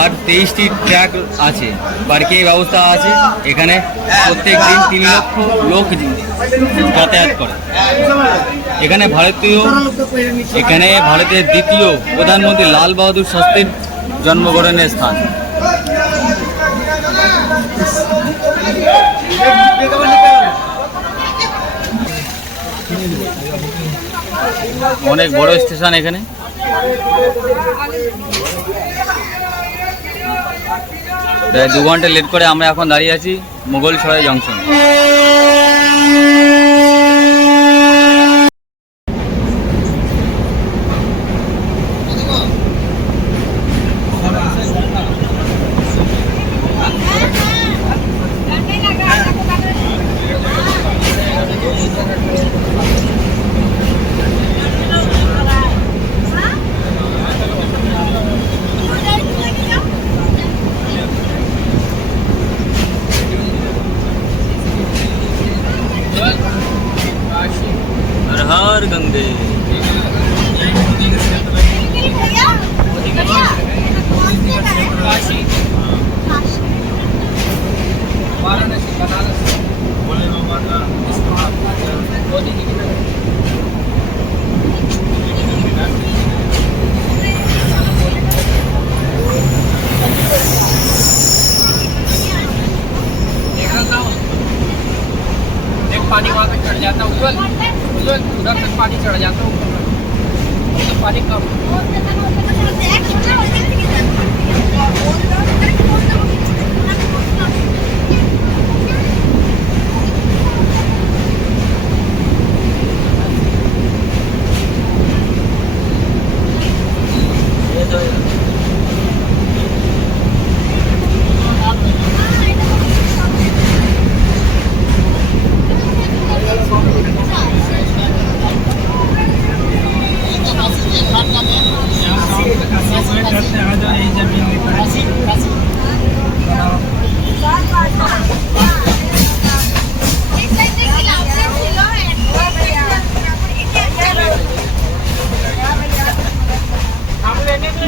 আর 23টি ট্র্যাক আছে। পার্কিং ব্যবস্থা আছে। এখানে প্রত্যেক দিন 3 লক্ষ লোক যাতায়াত করে। এখানে ভারতের দ্বিতীয় প্রধানমন্ত্রী লাল বাহাদুর শাস্ত্রীর জন্মগ্রহণের স্থান। অনেক বড় স্টেশন এখানে। প্রায় 2 ঘন্টা লেট করে আমরা এখন দাঁড়িয়ে আছি মুঘলসরাই জংশন। हर गंगे पानी वहाँ पे चढ़ जाता है उधर तक पानी चढ़ जाता है, तो पानी कम।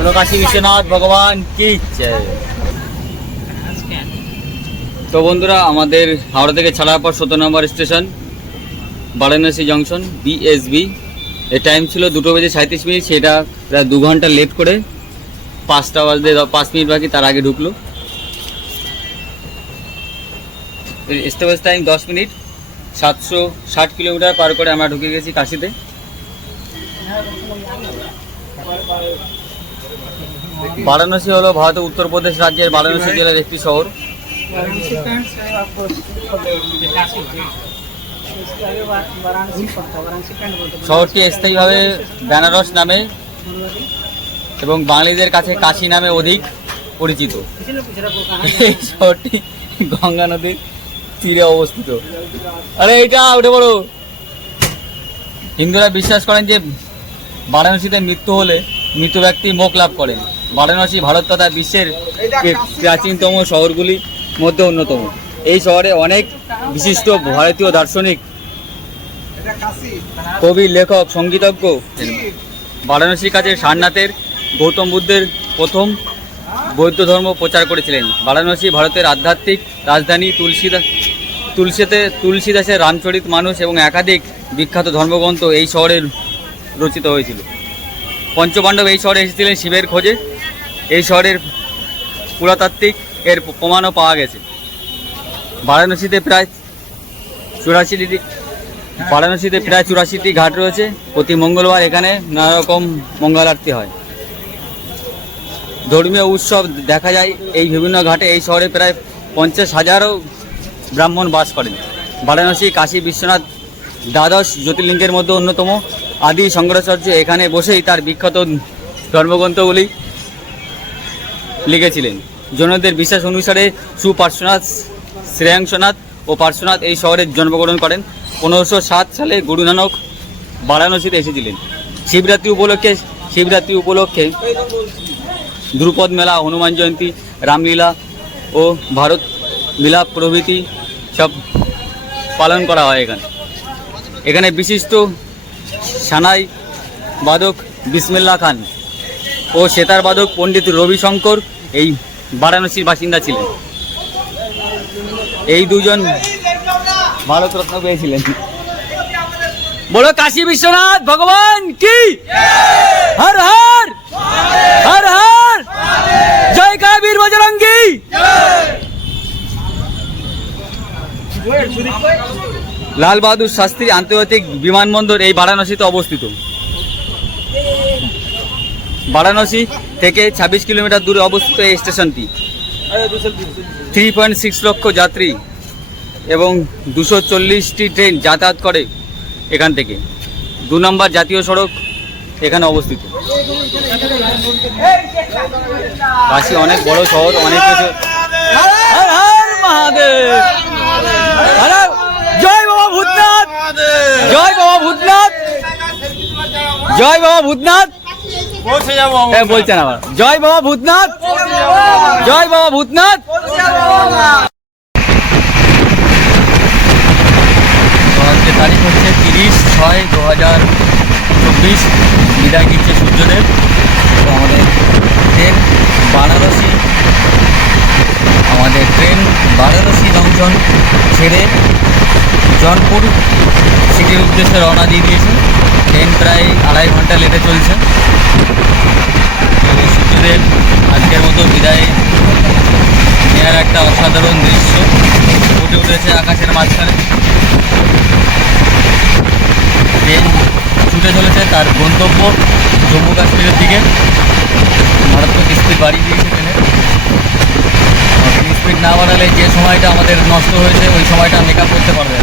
बोलो काशी विश्वनाथ भगवान की जय। তো বন্ধুরা আমাদের হাওড়া থেকে ছাড়ার পর 17 নম্বর স্টেশন বারাণসী জংশন বিএসবি। এর টাইম ছিল 2:37, সেটা প্রায় 2 ঘন্টা লেট করে 5টা বাজতে 5 মিনিট বাকি তার আগে ঢুকলো। স্টপেজ টাইম 10 মিনিট, 760 কিলোমিটার পার করে আমরা ঢুকে গেছি কাশিতে। বারাণসী হলো ভারতের উত্তরপ্রদেশ রাজ্যের বারাণসী জেলার একটি শহর। শহরটি স্থায়ীভাবে বেনারস নামে এবং বাঙালিদের কাছে কাশী নামে অধিক পরিচিত। এই শহরটি গঙ্গা নদীর তীরে অবস্থিত। আরে এইটা উঠে বলো। হিন্দুরা বিশ্বাস করেন যে বারাণসীতে মৃত্যু হলে মৃত ব্যক্তি মোক্ষ লাভ করেন। বারাণসী ভারত তথা বিশ্বের প্রাচীনতম শহরগুলির মধ্যে অন্যতম। এই শহরে অনেক বিশিষ্ট ভারতীয় দার্শনিক, কবি, লেখক, সঙ্গীতজ্ঞ। বারাণসীর কাছে সারনাথের গৌতম বুদ্ধের প্রথম বৌদ্ধ ধর্ম প্রচার করেছিলেন। বারাণসী ভারতের আধ্যাত্মিক রাজধানী। তুলসীদাসের রামচরিত মানুষ এবং একাধিক বিখ্যাত ধর্মগ্রন্থ এই শহরে রচিত হয়েছিল। পঞ্চপাণ্ডব এই শহরে এসেছিলেন শিবের খোঁজে। এই শহরের পুরাতাত্ত্বিক এর প্রমাণও পাওয়া গেছে। বারাণসীতে প্রায় 84টি ঘাট রয়েছে। প্রতি মঙ্গলবার এখানে নানা রকম মঙ্গল আরতি হয়। ধর্মীয় উৎসব দেখা যায় এই বিভিন্ন ঘাটে। এই শহরে প্রায় 50,000 ব্রাহ্মণ বাস করেন। বারাণসী কাশী বিশ্বনাথ দ্বাদশ জ্যোতির্লিঙ্গের মধ্যে অন্যতম। আদি শঙ্করাচার্য এখানে বসেই তার বিখ্যাত ধর্মগ্রন্থগুলি লিখেছিলেন। জৈনদের বিশ্বাস অনুসারে সুপার্শ্বনাথ, শ্রেয়াংশনাথ ও পার্শ্বনাথ এই শহরে জন্মগ্রহণ করেন। 1507 সালে গুরু নানক বারাণসীতে এসেছিলেন। শিবরাত্রি উপলক্ষে ধ্রুপদ মেলা, হনুমান জয়ন্তী, রামলীলা ও ভারত মিলাপ প্রভৃতি সব পালন করা হয়। এখানে বিশিষ্ট সানাই বাদক বিসমিল্লাহ খান ও সেতার বাদক পণ্ডিত রবিশঙ্কর এই বারাণসীর বাসিন্দা ছিলেন। এই দুজন ভারতরত্ন পেয়েছিলেন। বলো কাশী বিশ্বনাথ ভগবান কি হর হর হর হর জয় কাবীর বজরঙ্গী। লাল বাহাদুর শাস্ত্রী আন্তর্জাতিক বিমানবন্দর এই বারাণসীতে অবস্থিত। বারাণসী থেকে 26 কিলোমিটার দূরে অবস্থিত এই স্টেশনটি। 3.6 লক্ষ যাত্রী এবং 240টি ট্রেন যাতায়াত করে এখান থেকে। 2 নম্বর জাতীয় সড়ক এখানে অবস্থিত। কাশী অনেক বড় শহর, অনেক কিছু। হর হর মহাদেব, জয় বাবা ভূতনাথ, জয় বাবা ভূতনাথ, জয় বাবা ভূতনাথ। বলছেন আবার জয় বাবা ভূতনাথ, জয় বাবা ভূতনাথ। আজকে তারিখ হচ্ছে 30/6/2024। বিদায় নিচ্ছে সূর্যদেব। তো আমাদের ট্রেন বারাণসী জংশন ছেড়ে জনপুর সিটির উদ্দেশ্যে রওনা দিয়ে দিয়েছে। ট্রেন প্রায় 2.5 ঘন্টা লেটে চলছে। সূর্যদেব আজকের মতো বিদায় নেওয়ার একটা অসাধারণ দৃশ্য ফুটে উঠেছে আকাশের মাঝখানে। ট্রেন ছুটে চলেছে তার গন্তব্য জম্মু কাশ্মীরের দিকে। মারাত্মক স্পিড বাড়িয়ে দিয়েছে ট্রেনের। স্পিড না বাড়ালে যে সময়টা আমাদের নষ্ট হয়েছে ওই সময়টা মেকআপ করতে পারবে।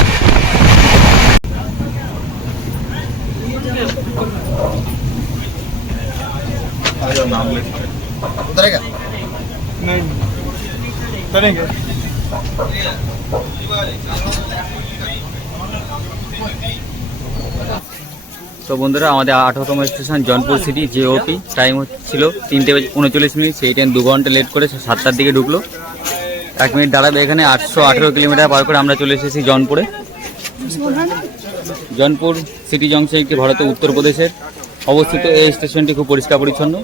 তো বন্ধুরা আমাদের 18তম স্টেশন জনপুর সিটি জেওপি। টাইম ছিল 3:39। সেই ট্রেন 2 ঘন্টা লেট করে 7টার দিকে ঢুকলো। 1 মিনিট দাঁড়াবে এখানে। 818 কিলোমিটার পার করে আমরা চলে এসেছি জনপুরে। জনপুর সিটি জংশন একটি ভারতের উত্তরপ্রদেশের অবস্থিত। এই স্টেশনটি খুব পরিষ্কার পরিচ্ছন্ন।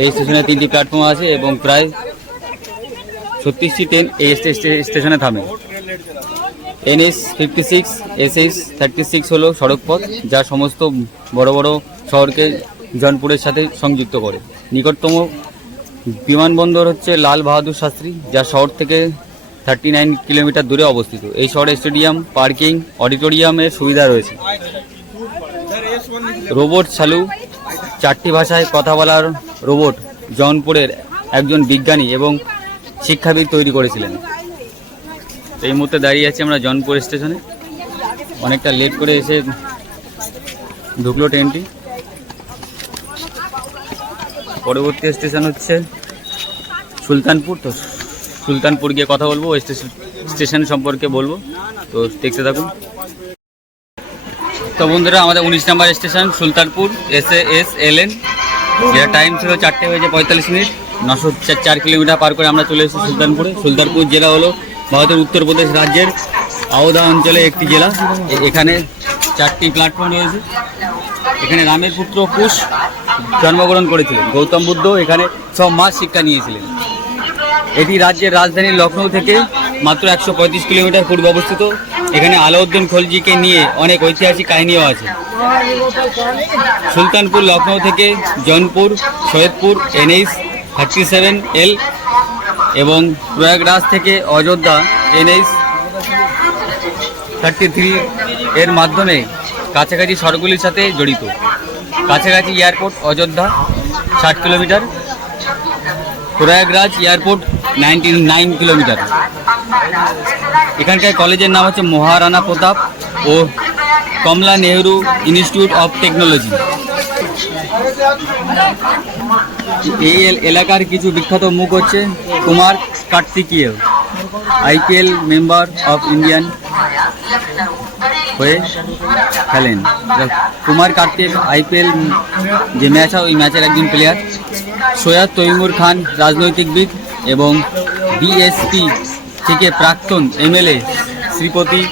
এই স্টেশনে 3টি প্ল্যাটফর্ম আছে এবং প্রায় 36টি ট্রেন এই স্টেশনে থামে। NH 56 SH 36 হলো সড়কপথ যা সমস্ত বড় বড় শহরকে জনপুরের সাথে সংযুক্ত করে। নিকটতম বিমানবন্দর হচ্ছে লাল বাহাদুর শাস্ত্রী, যা শহর থেকে 39 কিলোমিটার দূরে অবস্থিত। এই শহরে স্টেডিয়াম, পার্কিং, অডিটোরিয়ামের সুবিধা রয়েছে। রোবট চালু 4টি ভাষায় কথা বলার রোবট জৌনপুরের একজন বিজ্ঞানী এবং শিক্ষাবিদ তৈরি করেছিলেন। এই মুহূর্তে দাঁড়িয়ে আছি আমরা জৌনপুর স্টেশনে। অনেকটা লেট করে এসে ঢুকলো ট্রেনটি। পরবর্তী স্টেশন হচ্ছে সুলতানপুর। তো সুলতানপুর গিয়ে কথা বলবো, স্টেশন সম্পর্কে বলবো, তো দেখতে থাকুন। তো বন্ধুরা, আমাদের 19 নম্বর স্টেশন সুলতানপুর SASLN, যেটা টাইম ছিল 4:45। 904 কিলোমিটার পার করে আমরা চলে এসেছি সুলতানপুরে। সুলতানপুর জেলা হলো ভারতের উত্তরপ্রদেশ রাজ্যের আওধা অঞ্চলে একটি জেলা। এখানে 4টি প্ল্যাটফর্ম রয়েছে। এখানে রামের পুত্র কুশ জন্মগ্রহণ করেছিলেন। গৌতম বুদ্ধ এখানে 6 মাস শিক্ষা নিয়েছিলেন। এটি রাজ্যের রাজধানী লখনৌ থেকে মাত্র 135 কিলোমিটার পূর্বে অবস্থিত। এখানে আলাউদ্দিন খলজিকে নিয়ে অনেক ঐতিহাসিক কাহিনীও আছে। সুলতানপুর লখনৌ থেকে জৌনপুর, সৈয়দপুর NH 37L এবং প্রয়াগরাজ থেকে অযোধ্যা NH 33 এর মাধ্যমে কাছাকাছি শহরগুলির সাথে জড়িত। কাছাকাছি airport Ayodhya 60 kilometre, Prayagraj airport 99 kilometre. এখানকার কলেজের নাম হচ্ছে মহারানা প্রতাপ ও কমলা নেহরু ইনস্টিটিউট অফ টেকনোলজি। এই এলাকার কিছু বিখ্যাত মুখ হচ্ছে Kumar Kartikeya, IPL member of Indian হয়ে খেলেন। কুমার কার্তিক IPL যে ম্যাচ হয় ওই ম্যাচের একজন প্লেয়ার। সৈয়দ তৈমুর খান রাজনৈতিকবিদ এবং BSP থেকে প্রাক্তন MLA শ্রীপতি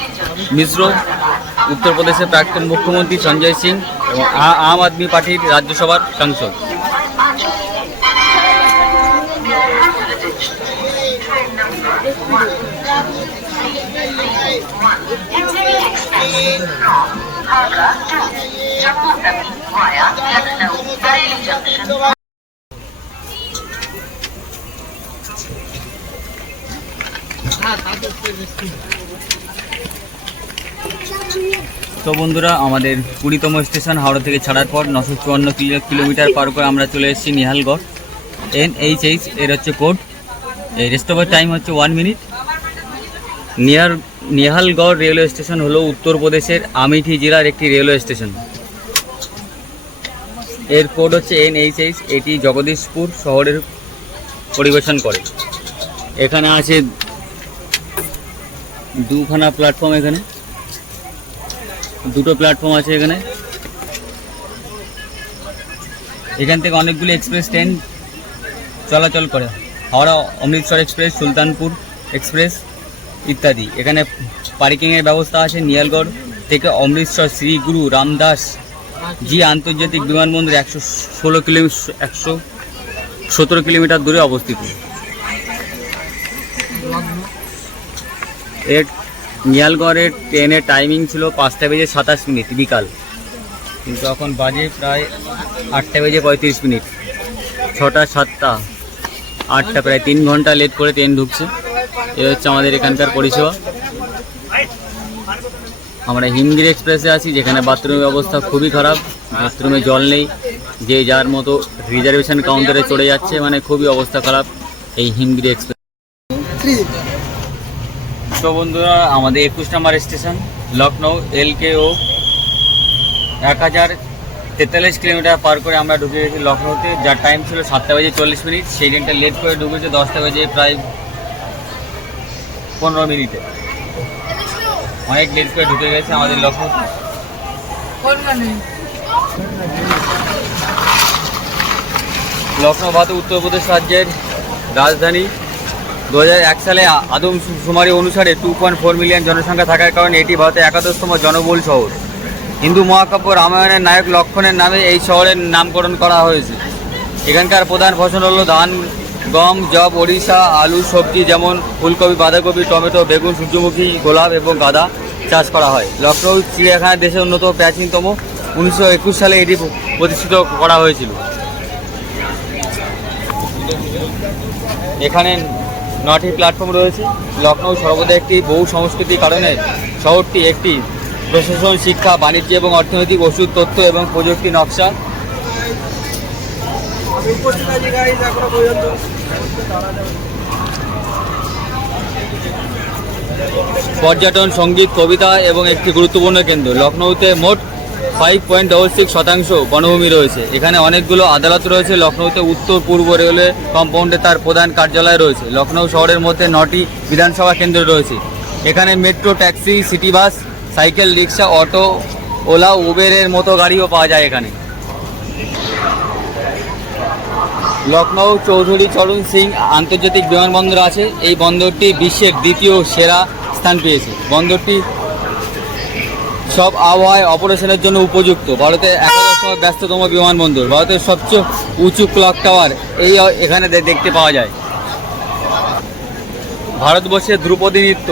মিশ্র, উত্তরপ্রদেশের প্রাক্তন মুখ্যমন্ত্রী সঞ্জয় সিং এবং আম আদমি পার্টির রাজ্যসভার সাংসদ। তো বন্ধুরা, আমাদের 20তম স্টেশন হাওড়া থেকে ছাড়ার পর 954 কিলোমিটার পার করে আমরা চলে এসেছি নিহালগড়। NHH এর হচ্ছে কোড। এই রেস্ট ওভার টাইম হচ্ছে 1 মিনিট। নিহালগড় রেলওয়ে স্টেশন হলো উত্তরপ্রদেশের আমেঠি জেলার একটি রেলওয়ে স্টেশন। এর কোড হচ্ছে NHH। এটি জগদীশপুর শহরের পরিবেশন করে। এখানে আছে 2খানা প্ল্যাটফর্ম। এখানে 2টো প্ল্যাটফর্ম আছে। এখান থেকে অনেকগুলি এক্সপ্রেস ট্রেন চলাচল করে, হাওড়া অমৃতসর এক্সপ্রেস, সুলতানপুর এক্সপ্রেস ইত্যাদি। এখানে পার্কিংয়ের ব্যবস্থা আছে। নিহালগড় থেকে অমৃতসর শ্রী গুরু রামদাস জি আন্তর্জাতিক বিমানবন্দর 117 কিলোমিটার দূরে অবস্থিত। এর নিহালগড়ের ট্রেনের টাইমিং ছিল 5:27 বিকাল, কিন্তু এখন বাজে প্রায় 8:35। 6টা, 7টা, 8টা, প্রায় 3 ঘন্টা লেট করে ট্রেন ঢুকছে। এই হচ্ছে আমাদের এখানকার পরিষেবা। আমরা হিমগিরি এক্সপ্রেসে আছি, যেখানে বাথরুমের অবস্থা খুবই খারাপ। বাথরুমে জল নেই, যে যার মতো রিজার্ভেশন কাউন্টারে চড়ে যাচ্ছে, মানে খুবই অবস্থা খারাপ এই হিমগিরি এক্সপ্রেস। তো বন্ধুরা, আমাদের 21 number station Lucknow LKO 1043 kilometre পার করে আমরা ঢুকে গেছি লখনৌতে, যার টাইম ছিল 7:40। সেই ট্রেনটা লেট করে ঢুকেছে 10টা বেজে প্রায় 15 মিনিটে। অনেক লেট করে ঢুকে গেছে আমাদের লখনৌ। লখনৌ ভারতের উত্তরপ্রদেশ রাজ্যের রাজধানী। 2001 সালে আদমশুমারি অনুসারে 2.4 মিলিয়ন জনসংখ্যা থাকার কারণে এটি ভারতের 11তম জনবহুল শহর। হিন্দু মহাকাব্য রামায়ণের নায়ক লক্ষণের নামে এই শহরের নামকরণ করা হয়েছে। এখানকার প্রধান ফসল হলো ধান, গম, যব, ওড়িশা, আলু, সবজি যেমন ফুলকপি, বাঁধাকপি, টমেটো, বেগুন, সূর্যমুখী, গোলাপ এবং গাঁদা চাষ করা হয়। লখনৌ চিড়িয়াখানা দেশের অন্যতম প্রাচীনতম। 1921 সালে এটি প্রতিষ্ঠিত করা হয়েছিল। এখানে 9টি প্ল্যাটফর্ম রয়েছে। লখনৌ সর্বদা একটি বহু সংস্কৃতির কারণে শহরটি একটি প্রশাসন, শিক্ষা, বাণিজ্য এবং অর্থনৈতিক, ওষুধ, তথ্য এবং প্রযুক্তি নকশা পর্যটন, সঙ্গীত, কবিতা এবং একটি গুরুত্বপূর্ণ কেন্দ্র। লখনৌতে মোট 5.66% বনভূমি রয়েছে। এখানে অনেকগুলো আদালত রয়েছে। লখনৌতে উত্তর পূর্ব রেলওয়ে কম্পাউন্ডে তার প্রধান কার্যালয় রয়েছে। লখনৌ শহরের মধ্যে 9টি বিধানসভা কেন্দ্র রয়েছে। এখানে metro, taxi, city bus, cycle, রিক্সা, অটো, ওলা, উবেরের মতো গাড়িও পাওয়া যায় এখানে। লখনৌ চৌধুরী চরণ সিং আন্তর্জাতিক বিমানবন্দর আছে। এই বন্দরটি বিশ্বের দ্বিতীয় সেরা স্থান পেয়েছে। বন্দরটি সব আবহাওয়ায় অপারেশনের জন্য উপযুক্ত। ভারতের 11তম ব্যস্ততম বিমানবন্দর। ভারতের সবচেয়ে উঁচু ক্লক টাওয়ার এখানে দেখতে পাওয়া যায়। ভারতবর্ষের ধ্রুপদী নৃত্য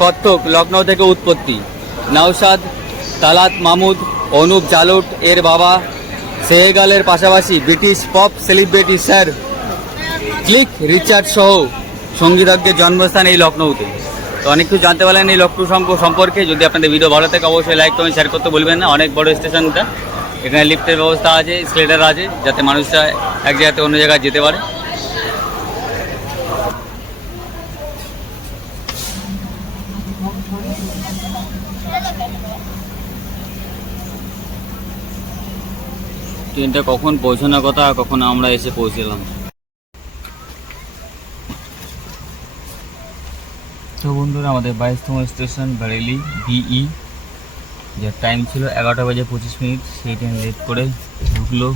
কত্থক লখনৌ থেকে উৎপত্তি। নওশাদ, তালাত মাহমুদ, অনুপ জালোট এর বাবা সেহেগালের পাশাপাশি British pop celebrity sir click Richard সহ সঙ্গীতজ্ঞের জন্মস্থান এই লখনৌতে। তো অনেক কিছু জানতে পারলেন এই লখনৌ সম্পর্কে। যদি আপনাদের ভিডিও ভালো থাকে অবশ্যই লাইক কমেন্ট শেয়ার করতে বলবেন না। অনেক বড় স্টেশনটা, এখানে লিফটের ব্যবস্থা আছে, স্কেলেটার আছে, যাতে মানুষরা এক জায়গা থেকে অন্য জায়গায় যেতে পারে। ট্রেনটা কখন পৌঁছানোর কথা, কখন আমরা এসে পৌঁছলাম। তো বন্ধুরা, আমাদের 22তম স্টেশন বারেলি বিই, যার টাইম ছিল 11:25। সেই ট্রেন লেট করে ঢুকলো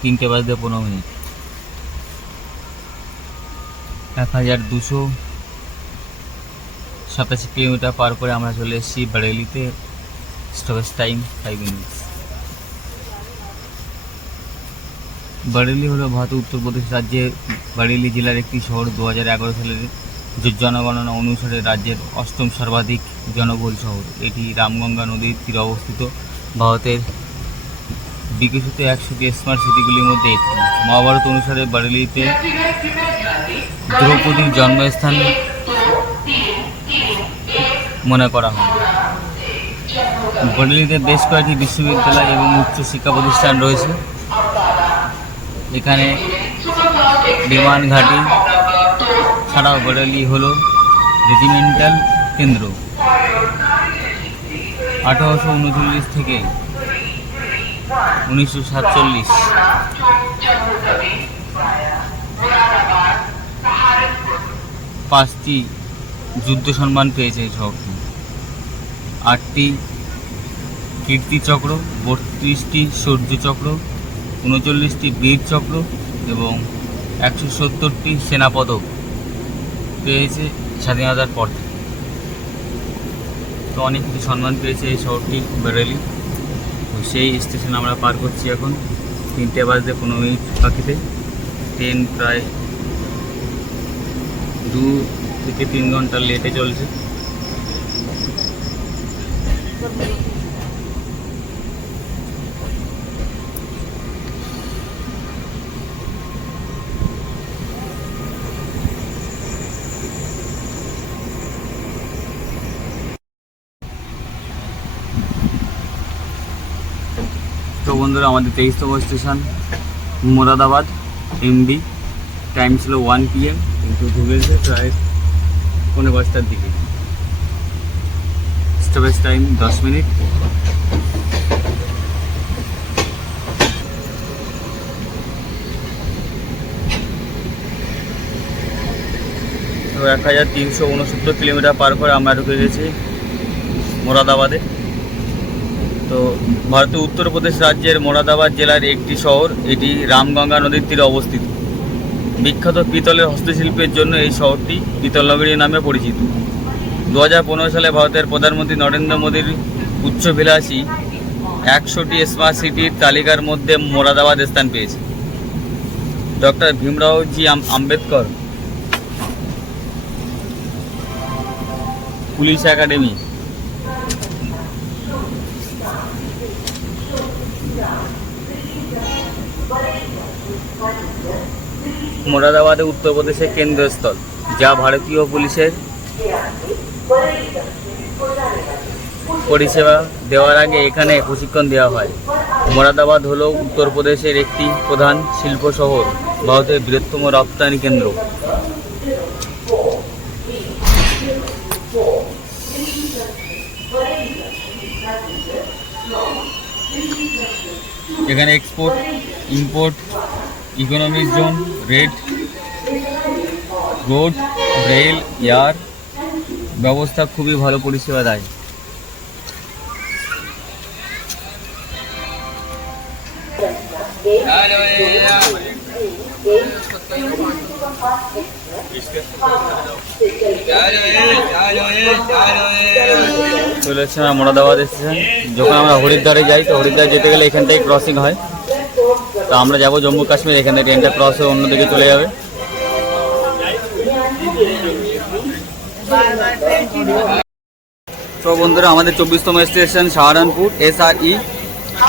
3:15। 1287 কিলোমিটার পার করে আমরা চলে এসেছি বারেলিতে। Stoppage time 5 minute. বারেলি হলো ভারতের উত্তরপ্রদেশ রাজ্যের বারেলি জেলার একটি শহর। 2011 সালের জনগণনা অনুসারে রাজ্যের 8ম সর্বাধিক জনবহুল শহর। এটি রামগঙ্গা নদীর তীরে অবস্থিত। ভারতের বিকশিত 100টি স্মার্ট সিটিগুলির মধ্যে একটি। মহাভারত অনুসারে বারেলিতে দ্রৌপদীর জন্মস্থান মনে করা হয়। বারেলিতে বেশ কয়েকটি বিশ্ববিদ্যালয় এবং উচ্চ শিক্ষা প্রতিষ্ঠান রয়েছে। এখানে বিমান ঘাঁটি ছাড়াও বারেলি হলো রেজিমেন্টাল কেন্দ্র। 1839 থেকে 1947 5টি যুদ্ধ সম্মান পেয়েছে এই শহরটি। 8টি কীর্তিচক্র, 32টি শৌর্য চক্র, 39টি বীর চক্র এবং 170টি সেনাপদক পেয়েছে স্বাধীনতার পর থেকে। তো অনেক কিছু সম্মান পেয়েছে এই শহরটি বারেলি। তো সেই স্টেশন আমরা পার করছি এখন 3:15 বাকিতে। ট্রেন প্রায় 2 থেকে 3 ঘন্টা লেটে চলছে। তো বন্ধুরা, আমাদের 23তম স্টেশন মোরাদাবাদ এমবি। টাইম ছিল 1 PM, কিন্তু ঢুকেছে প্রায় 5:15 দিকে। Stoppage time 10 minute. তো 1369 কিলোমিটার পার করে আমরা ঢুকে গেছি মোরাদাবাদে। তো ভারতের উত্তরপ্রদেশ রাজ্যের মোরাদাবাদ জেলার একটি শহর। এটি রামগঙ্গা নদীর তীরে অবস্থিত। বিখ্যাত পিতলের হস্তশিল্পের জন্য এই শহরটি পিতল নগরী নামে পরিচিত। 2015 সালে ভারতের প্রধানমন্ত্রী নরেন্দ্র মোদীর উচ্চভিলাষী 100টি স্মার্ট সিটির তালিকার মধ্যে মোরাদাবাদ স্থান পেয়েছে। ডক্টর ভীমরাওজি আম্বেদকর পুলিশ একাডেমি, মোরাদাবাদে উত্তরপ্রদেশের কেন্দ্রস্থল, যা ভারতীয় পুলিশের পরিষেবা দেওয়ার আগে এখানে প্রশিক্ষণ দেওয়া হয়। মোরাদাবাদ হল উত্তরপ্রদেশের একটি প্রধান শিল্প শহর, ভারতের বৃহত্তম রপ্তানি কেন্দ্র। এখানে export, import, economic zone, red, road, rail, air ব্যবস্থা খুবই ভালো পরিষেবা দেয়। চলে এসেছি আমরা মোরাদাবাদ স্টেশন। যখন আমরা হরিদ্বারে যাই তো হরিদ্বার যেতে গেলে এখান থেকে ক্রসিং হয়, তো আমরা যাব জম্মু কাশ্মীর, এখান থেকে ট্রেনটা ক্রস হয়ে অন্যদিকে চলে যাবে। তো বন্ধুরা, আমাদের 24তম স্টেশন সাহারানপুর SRE।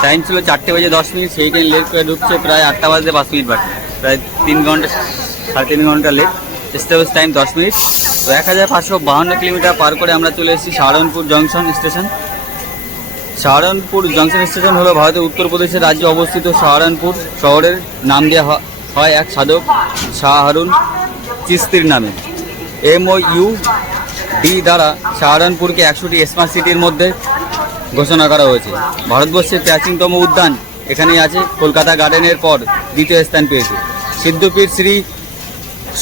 টাইম ছিল 4:10, সেই ট্রেন লেট করে ঢুকছে প্রায় 8:05 বাকি, প্রায় 3 ঘন্টা, 3.5 ঘন্টা লেট। Stage time 10 minute. তো 1552 কিলোমিটার পার করে আমরা চলে এসেছি Saharanpur junction station. Saharanpur junction station হলো ভারতের উত্তরপ্রদেশের রাজ্যে অবস্থিত। সাহারানপুর শহরের নাম দেওয়া হয় এক সাধক শাহ হারুন চিশতির নামে। MOUD দ্বারা সাহারানপুরকে 100টি স্মার্ট সিটির মধ্যে ঘোষণা করা হয়েছে। ভারতবর্ষের প্রাচীনতম উদ্যান এখানেই আছে। কলকাতা গার্ডেনের পর দ্বিতীয় স্থান পেয়েছে। সিদ্ধপীঠ শ্রী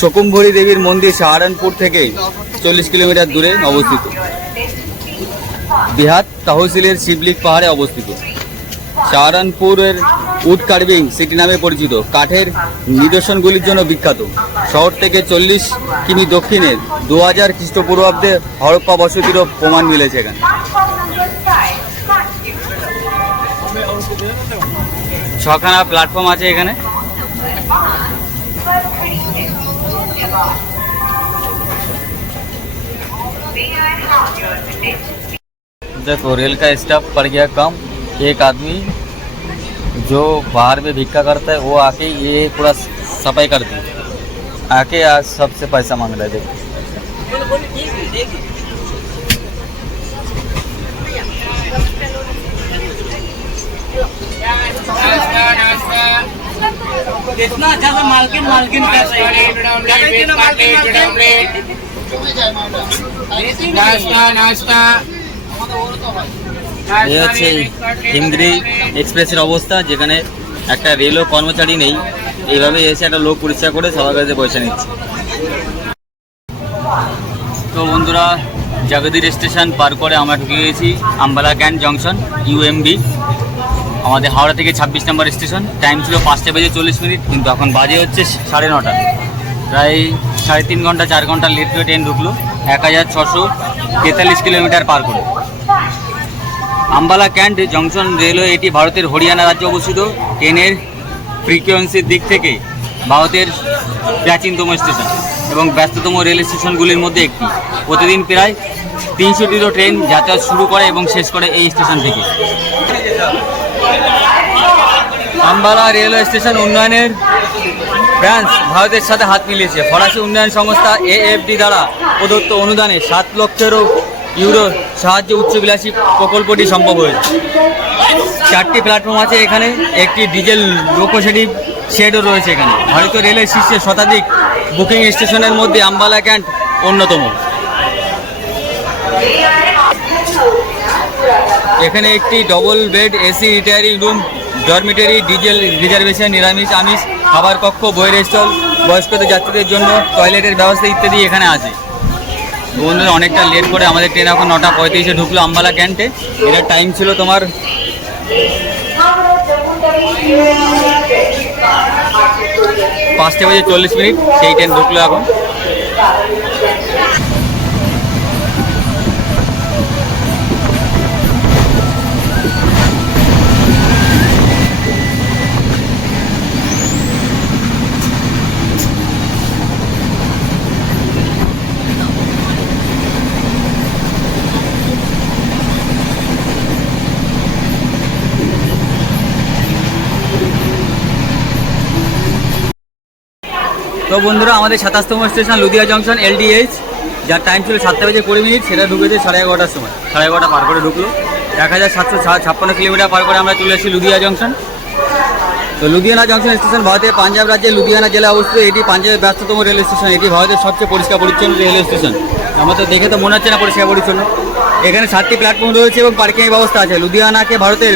শকুম্ভরী দেবীর মন্দির সাহারানপুর থেকে 40 কিলোমিটার দূরে অবস্থিত। বিহার তহসিলের শিবলিক পাহাড়ে অবস্থিত। সাহারানপুরের উড কার্ভিং সিটি নামে পরিচিত, কাঠের নিদর্শনগুলির জন্য বিখ্যাত। শহর থেকে 40 কিমি দক্ষিণে 2000 খ্রিস্টপূর্বাব্দে হরপ্পা বসতিরও প্রমাণ মিলেছে এখানে। 6খানা প্ল্যাটফর্ম আছে এখানে। देखो रेल का स्टाफ पड़ गया कम। एक आदमी जो बाहर में भिक्का करता है वो आके ये पूरा सफाई कर दी, आके आज सबसे पैसा मांग रहा है। देखो कितना ज्यादा मालकिन कर रही है। এই হচ্ছে হিমগিরি এক্সপ্রেসের অবস্থা, যেখানে একটা রেলও কর্মচারী নেই। এইভাবে এসে একটা লোক পরিষ্কার করে সবার কাছে পয়সা নিচ্ছে। তো বন্ধুরা, জগদীর স্টেশন পার করে আমরা ঢুকে গেছি আম্বালা ক্যান্ট জংশন UMB। আমাদের হাওড়া থেকে 26 নম্বর স্টেশন। টাইম ছিল 5:40, কিন্তু এখন বাজে হচ্ছে 9:30। প্রায় 3.5 ঘন্টা 4 ঘন্টা লেট করে ট্রেন ঢুকলো 1643 কিলোমিটার পার করে। আম্বালা ক্যান্ট জংশন রেলওয়ে এটি ভারতের হরিয়ানা রাজ্যে অবস্থিত। ট্রেনের ফ্রিকোয়েন্সির দিক থেকে ভারতের প্রাচীনতম স্টেশন এবং ব্যস্ততম রেল স্টেশনগুলির মধ্যে একটি। প্রতিদিন প্রায় 300টিরও ট্রেন যাতায়াত শুরু করে এবং শেষ করে এই স্টেশন থেকে। আম্বালা রেলওয়ে স্টেশন উন্নয়নের ব্রাঞ্চ ভারতের সাথে হাত মিলিয়েছে। ফরাসি উন্নয়ন সংস্থা AFD দ্বারা প্রদত্ত অনুদানে 7 লক্ষেরও ইউরো সাহায্যে উচ্চবিলাসী প্রকল্পটি সম্ভব হয়েছে। 4টি প্ল্যাটফর্ম আছে এখানে, একটি ডিজেল লোকোশেডি শেডও রয়েছে এখানে। ভারতীয় রেলের শীর্ষে শতাধিক বুকিং স্টেশনের মধ্যে আম্বালা ক্যান্ট অন্যতম। এখানে একটি double bed AC retiring room, dormitory, diesel reservation, নিরামিষ আমিষ খাবার কক্ষ, বইয়ের স্টল, বয়স্কদের যাত্রীদের জন্য টয়লেটের ব্যবস্থা ইত্যাদি এখানে আছে। বন্ধুরা, অনেকটা লেট করে আমাদের ট্রেন এখন 9:35-এ ঢুকলো আম্বালা ক্যান্টে। এটার টাইম ছিল তোমার 5:40, সেই ট্রেন ঢুকলো এখন। তো বন্ধুরা, আমাদের 27তম স্টেশন লুধিয়া জংশন LDH, যার টাইম ছিল 7:20 সেটা ঢুকেছে 11:30টার সময়। 11:30 পার করে ঢুকলো। 1756 কিলোমিটার পার করে আমরা চলে এসেছি লুধিয়া জংশন। তো লুধিয়ানা জংশন স্টেশন ভারতের পাঞ্জাব রাজ্যের লুধিয়ানা জেলায় অবস্থিত। এটি পাঞ্জাবের ব্যস্ততম রেল স্টেশন। এটি ভারতের সবচেয়ে পরিষ্কার পরিচ্ছন্ন রেল স্টেশন। আমার তো দেখে তো মনে হচ্ছে না পরিষ্কার পরিচ্ছন্ন। এখানে 7টি প্ল্যাটফর্ম রয়েছে এবং পার্কিংয়ের ব্যবস্থা আছে। লুধিয়ানাকে ভারতের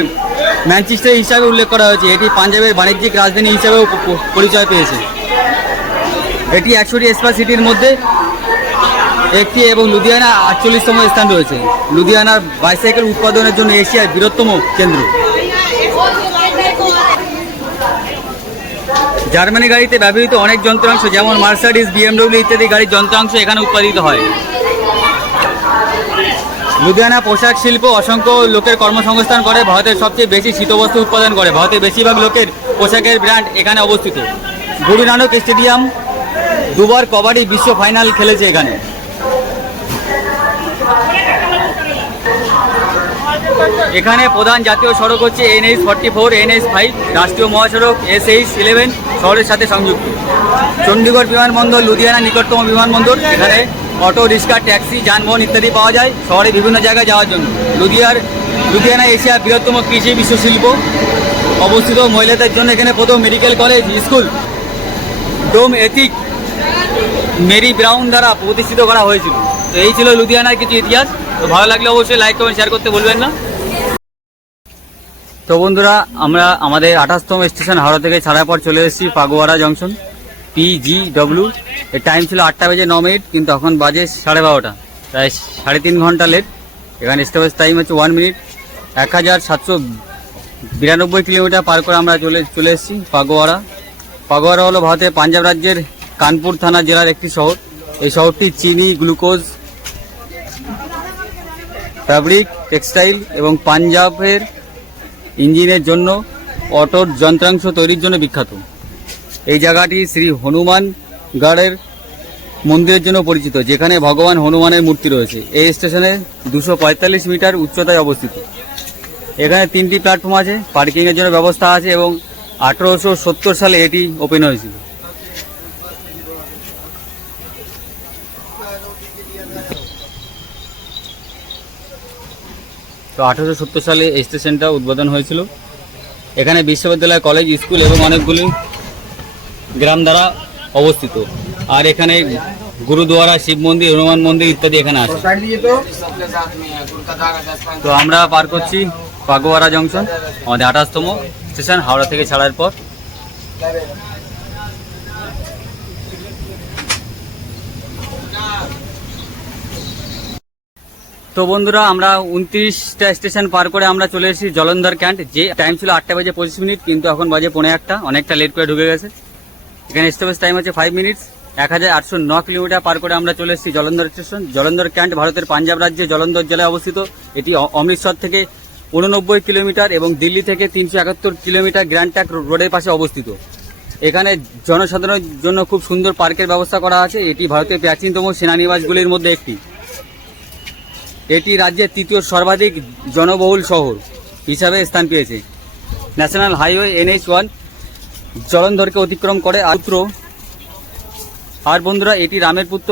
ম্যানচেস্টার হিসাবে উল্লেখ করা হয়েছে। এটি পাঞ্জাবের বাণিজ্যিক রাজধানী হিসাবেও পরিচয় পেয়েছে। এটি 100টি এক্সপ্রেস সিটির মধ্যে একটি এবং লুধিয়ানা 48তম স্থান রয়েছে। লুধিয়ানার বাইসাইকেল উৎপাদনের জন্য এশিয়ার বৃহত্তম কেন্দ্র। জার্মানি গাড়িতে ব্যবহৃত অনেক যন্ত্রাংশ যেমন মার্সিডিজ, BMW ইত্যাদি গাড়ির যন্ত্রাংশ এখানে উৎপাদিত হয়। লুধিয়ানা পোশাক শিল্প অসংখ্য লোকের কর্মসংস্থান করে। ভারতের সবচেয়ে বেশি শীতবস্ত্র উৎপাদন করে। ভারতের বেশিরভাগ লোকের পোশাকের ব্র্যান্ড এখানে অবস্থিত। গুরু নানক স্টেডিয়াম দুবার কবাডি বিশ্ব ফাইনাল খেলেছে এখানে। এখানে প্রধান জাতীয় সড়ক হচ্ছে NH-44, NH-5, রাষ্ট্রীয় মহাসড়ক SH-11 শহরের সাথে সংযুক্ত। চণ্ডীগড় বিমানবন্দর লুধিয়ানা নিকটতম বিমানবন্দর। এখানে অটো, রিক্সা, ট্যাক্সি, যানবাহন ইত্যাদি পাওয়া যায় শহরে বিভিন্ন জায়গায় যাওয়ার জন্য। লুধিয়ানা এশিয়ার বৃহত্তম কৃষি বিশ্বশিল্প অবস্থিত। মহিলাদের জন্য এখানে প্রথম মেডিকেল কলেজ স্কুল ডোম এথিক মেরি ব্রাউন দ্বারা প্রতিষ্ঠিত করা হয়েছিল। তো এই ছিল লুধিয়ানার কিছু ইতিহাস। তো ভালো লাগলে অবশ্যই লাইক কমেন্ট শেয়ার করতে ভুলবেন না। তো বন্ধুরা, আমরা আমাদের 28তম স্টেশন হাওড়া থেকে ছাড়ার পর চলে এসেছি ফাগোয়ারা জংশন PGW। এর টাইম ছিল 8:09, কিন্তু এখন বাজে 12:30, প্রায় 3.5 ঘন্টা লেট। এখানে স্টপেজ টাইম হচ্ছে 1 মিনিট। 1792 কিলোমিটার পার করে আমরা চলে এসেছি ফাগোয়ারা। ফাগোয়ারা হলো ভারতের পাঞ্জাব রাজ্যের কানপুর থানা জেলার একটি শহর। এই শহরটি চিনি, গ্লুকোজ, ফ্যাব্রিক, টেক্সটাইল এবং পাঞ্জাবের ইঞ্জিনের জন্য অটোর যন্ত্রাংশ তৈরির জন্য বিখ্যাত। এই জায়গাটি শ্রী হনুমান গড়ের মন্দিরের জন্য পরিচিত, যেখানে ভগবান হনুমানের মূর্তি রয়েছে। এই স্টেশনে 245 মিটার উচ্চতায় অবস্থিত। এখানে 3টি প্ল্যাটফর্ম আছে, পার্কিংয়ের জন্য ব্যবস্থা আছে এবং 1870 সালে এটি ওপেন হয়েছিল। তো 1870 সালে এই স্টেশনটা উদ্বোধন হয়েছিল। এখানে বিশ্ববিদ্যালয়, কলেজ, স্কুল এবং অনেকগুলি গ্রাম দ্বারা অবস্থিত। আর এখানে গুরুদুয়ারা, শিব মন্দির, হনুমান মন্দির ইত্যাদি এখানে আছে। তো আমরা পার করছি ফাগোয়ারা জংশন, আমাদের 28তম স্টেশন হাওড়া থেকে ছাড়ার পর। তো বন্ধুরা, আমরা 29টা স্টেশন পার করে আমরা চলে এসেছি জলন্ধর ক্যান্ট। যে টাইম ছিল 8:25, কিন্তু এখন বাজে 1:45, অনেকটা লেট করে ঢুকে গেছে। এখানে স্টপেজ টাইম হচ্ছে 5 মিনিট। 1809 কিলোমিটার পার করে আমরা চলে এসেছি জলন্ধর স্টেশন। জলন্ধর ক্যান্ট ভারতের পাঞ্জাব রাজ্যে জলন্ধর জেলায় অবস্থিত। এটি অমৃতসর থেকে 89 কিলোমিটার এবং দিল্লি থেকে 371 কিলোমিটার গ্র্যান্ড ট্র্যাঙ্ক রোডের পাশে অবস্থিত। এখানে জনসাধারণের জন্য খুব সুন্দর পার্কের ব্যবস্থা করা আছে। এটি ভারতের প্রাচীনতম সেনানিবাসগুলির মধ্যে একটি। এটি রাজ্যের 3য় সর্বাধিক জনবহুল শহর হিসাবে স্থান পেয়েছে। ন্যাশনাল হাইওয়ে NH-1 জলন্ধরকে অতিক্রম করে। আর বন্ধুরা, এটি রামের পুত্র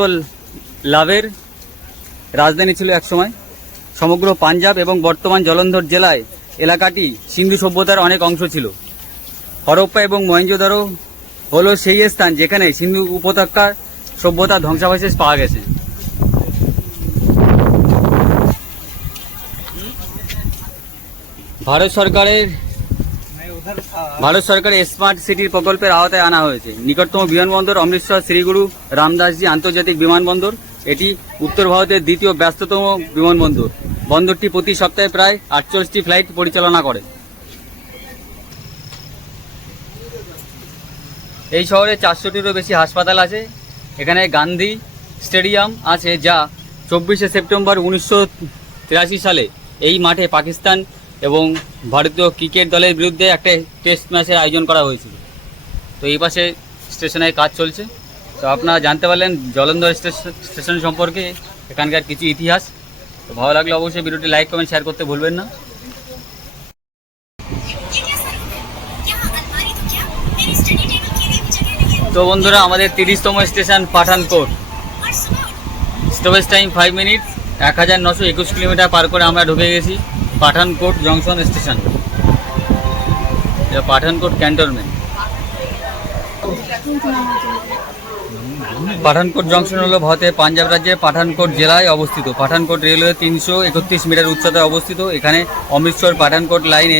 লাভের রাজধানী ছিল একসময়। সমগ্র পাঞ্জাব এবং বর্তমান জলন্ধর জেলায় এলাকাটি সিন্ধু সভ্যতার অনেক অংশ ছিল। হরপ্পা এবং মহেঞ্জোদারো হলো সেই স্থান যেখানে সিন্ধু উপত্যকার সভ্যতার ধ্বংসাবশেষ পাওয়া গেছে। ভারত সরকারের স্মার্ট সিটির প্রকল্পের আওতায় আনা হয়েছে। নিকটতম বিমানবন্দর অমৃতসর শ্রী গুরু রামদাসজি আন্তর্জাতিক বিমানবন্দর। এটি উত্তর ভারতের 2য় ব্যস্ততম বিমানবন্দর। বন্দরটি প্রতি সপ্তাহে প্রায় 48টি ফ্লাইট পরিচালনা করে। এই শহরে 400টিরও বেশি হাসপাতাল আছে। এখানে গান্ধী স্টেডিয়াম আছে, যা 24শে সেপ্টেম্বর 1983 সালে এই মাঠে পাকিস্তান এবং ভারতীয় ক্রিকেট দলের বিরুদ্ধে একটা টেস্ট ম্যাচের আয়োজন করা হয়েছিল। তো এই পাশে স্টেশনের কাজ চলছে। তো আপনারা জানতে পারলেন জলন্ধর স্টেশন সম্পর্কে, এখানকার কিছু ইতিহাস। তো ভালো লাগলে অবশ্যই ভিডিওটি লাইক কমেন্ট শেয়ার করতে ভুলবেন না। তো বন্ধুরা আমাদের 30তম station Pathankot. Stoppage time 5 minute. 1921 kilometre পার করে আমরা ঢুকে গেছি পাঠানকোট জংশন স্টেশন। এটা পাঠানকোট ক্যান্টনমেন্ট। পাঠানকোট জংশন হলো ভারতের পাঞ্জাব রাজ্যের পাঠানকোট জেলায় অবস্থিত। পাঠানকোট রেলওয়ে 331 মিটার উচ্চতায় অবস্থিত। এখানে অমৃতসর পাঠানকোট লাইনে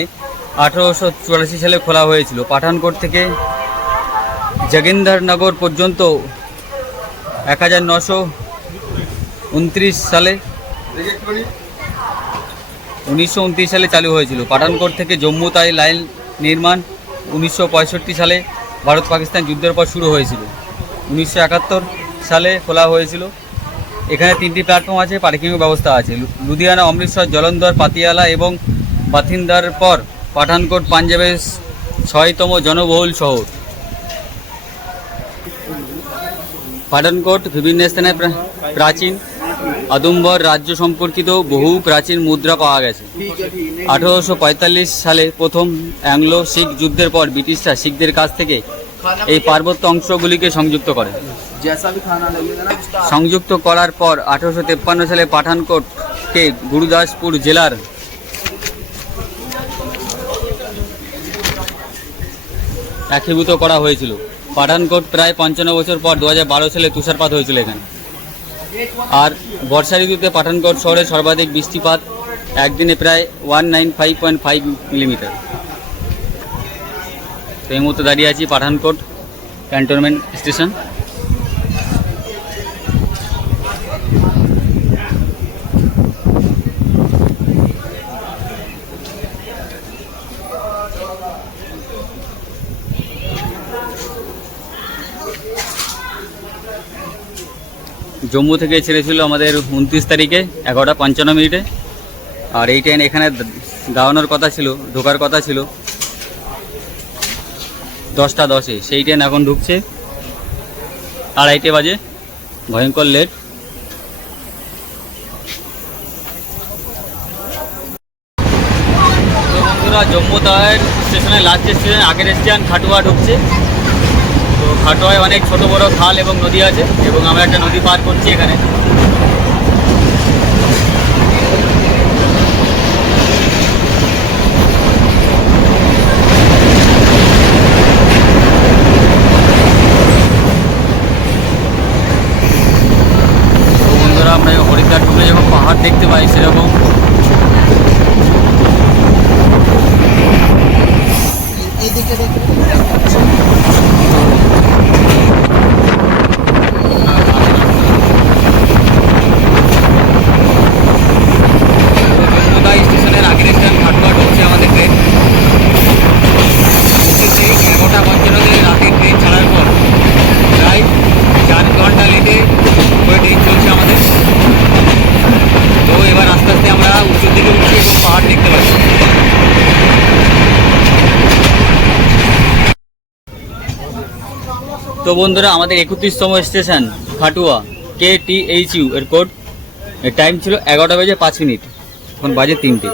1884 সালে খোলা হয়েছিল। পাঠানকোট থেকে জগিন্দরনগর পর্যন্ত 1929 সালে চালু হয়েছিল। পাঠানকোট থেকে জম্মু তাই লাইন নির্মাণ 1965 সালে ভারত পাকিস্তান যুদ্ধের পর শুরু হয়েছিল। 1971 সালে খোলা হয়েছিল। এখানে 3টি প্ল্যাটফর্ম আছে, পার্কিংয়ের ব্যবস্থা আছে। লুধিয়ানা, অমৃতসর, জলন্ধর, পাতিয়ালা এবং বাথিন্দার পর পাঠানকোট পাঞ্জাবের 6তম জনবহুল শহর। পাঠানকোট বিভিন্ন স্থানে প্রাচীন আদম্বর রাজ্য সম্পর্কিত বহু প্রাচীন মুদ্রা পাওয়া গেছে। 1845 সালে প্রথম অ্যাংলো শিখ যুদ্ধের পর ব্রিটিশরা শিখদের কাছ থেকে এই পার্বত্য অংশগুলিকে সংযুক্ত করে। সংযুক্ত করার পর 1853 সালে পাঠানকোটকে গুরুদাসপুর জেলার একীভূত করা হয়েছিল। পাঠানকোট প্রায় 55 বছর পর 2012 সালে তুষারপাত হয়েছিল এখানে। আর বর্ষা ঋতুতে পাঠানকোট শহরে সর্বাধিক বৃষ্টিপাত একদিনে প্রায় 195.5 মিলিমিটার। তো এই মুহূর্তে দাঁড়িয়ে আছি পাঠানকোট ক্যান্টনমেন্ট স্টেশন। জম্মু থেকে ছেড়েছিল আমাদের 29 তারিখে 11:55। আর এই ট্রেন এখানে দাঁড়ানোর কথা ছিল, ঢোকার কথা ছিল 10:10। সেই ট্রেন এখন ঢুকছে 2:30 বাজে। ভয়ঙ্কর লেট। তো বন্ধুরা জম্মু তাওয়ার স্টেশনে লাস্ট স্টেশন, আগের স্টেশন খাটুয়া ঢুকছে। তো খাটোয়ায় অনেক ছোট বড় খাল এবং নদী আছে এবং আমরা একটা নদী পার করছি এখানে। তো বন্ধুরা আমরা হরিদ্বার ঢুকে যখন পাহাড় দেখতে পাই সেরকম স্টেশনের আগের স্টেশন খাটুয়া ঢুকছে আমাদের ট্রেন। 11:55 রাতের ট্রেন ছাড়ার পর প্রায় 4 ঘন্টা লেটে করে ট্রেন চলছে আমাদের। তো এবার আস্তে আস্তে আমরা উত্তর দিকে উঠছি এবং পাহাড় দেখতে পাচ্ছি। তো বন্ধুরা আমাদের 31তম স্টেশন খাটুয়া KTHU এর কোড। এর টাইম ছিল 11:05। এখন বাজে 3টে।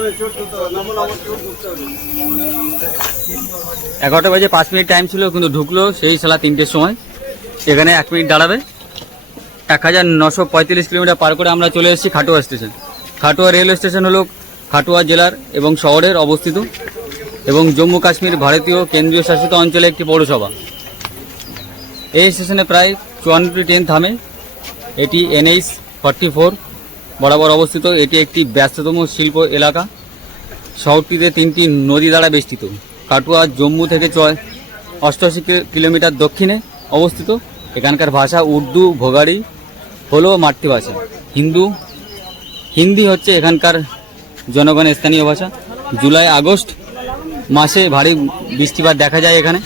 11:05 টাইম ছিল, কিন্তু ঢুকলো সেই সালা 3টের সময়। এখানে 1 মিনিট দাঁড়াবে। 1935 কিলোমিটার পার করে আমরা চলে এসেছি Khatua station. Khatua railway station হলো খাটুয়া জেলার এবং শহরের অবস্থিত এবং জম্মু কাশ্মীর ভারতীয় কেন্দ্রীয় শাসিত অঞ্চলে একটি পৌরসভা। এই স্টেশনে প্রায় 54টি ট্রেন থামে। এটি NH 44 বরাবর অবস্থিত। এটি একটি ব্যস্ততম শিল্প এলাকা। শহরটিতে 3টি নদী দ্বারা বেষ্টিত। কাটুয়া জম্মু থেকে 88 কিলোমিটার দক্ষিণে অবস্থিত। এখানকার ভাষা উর্দু, ভোগাড়ি হলো মাতৃভাষা। হিন্দি হচ্ছে এখানকার জনগণের স্থানীয় ভাষা। জুলাই আগস্ট মাসে ভারী বৃষ্টিপাত দেখা যায় এখানে।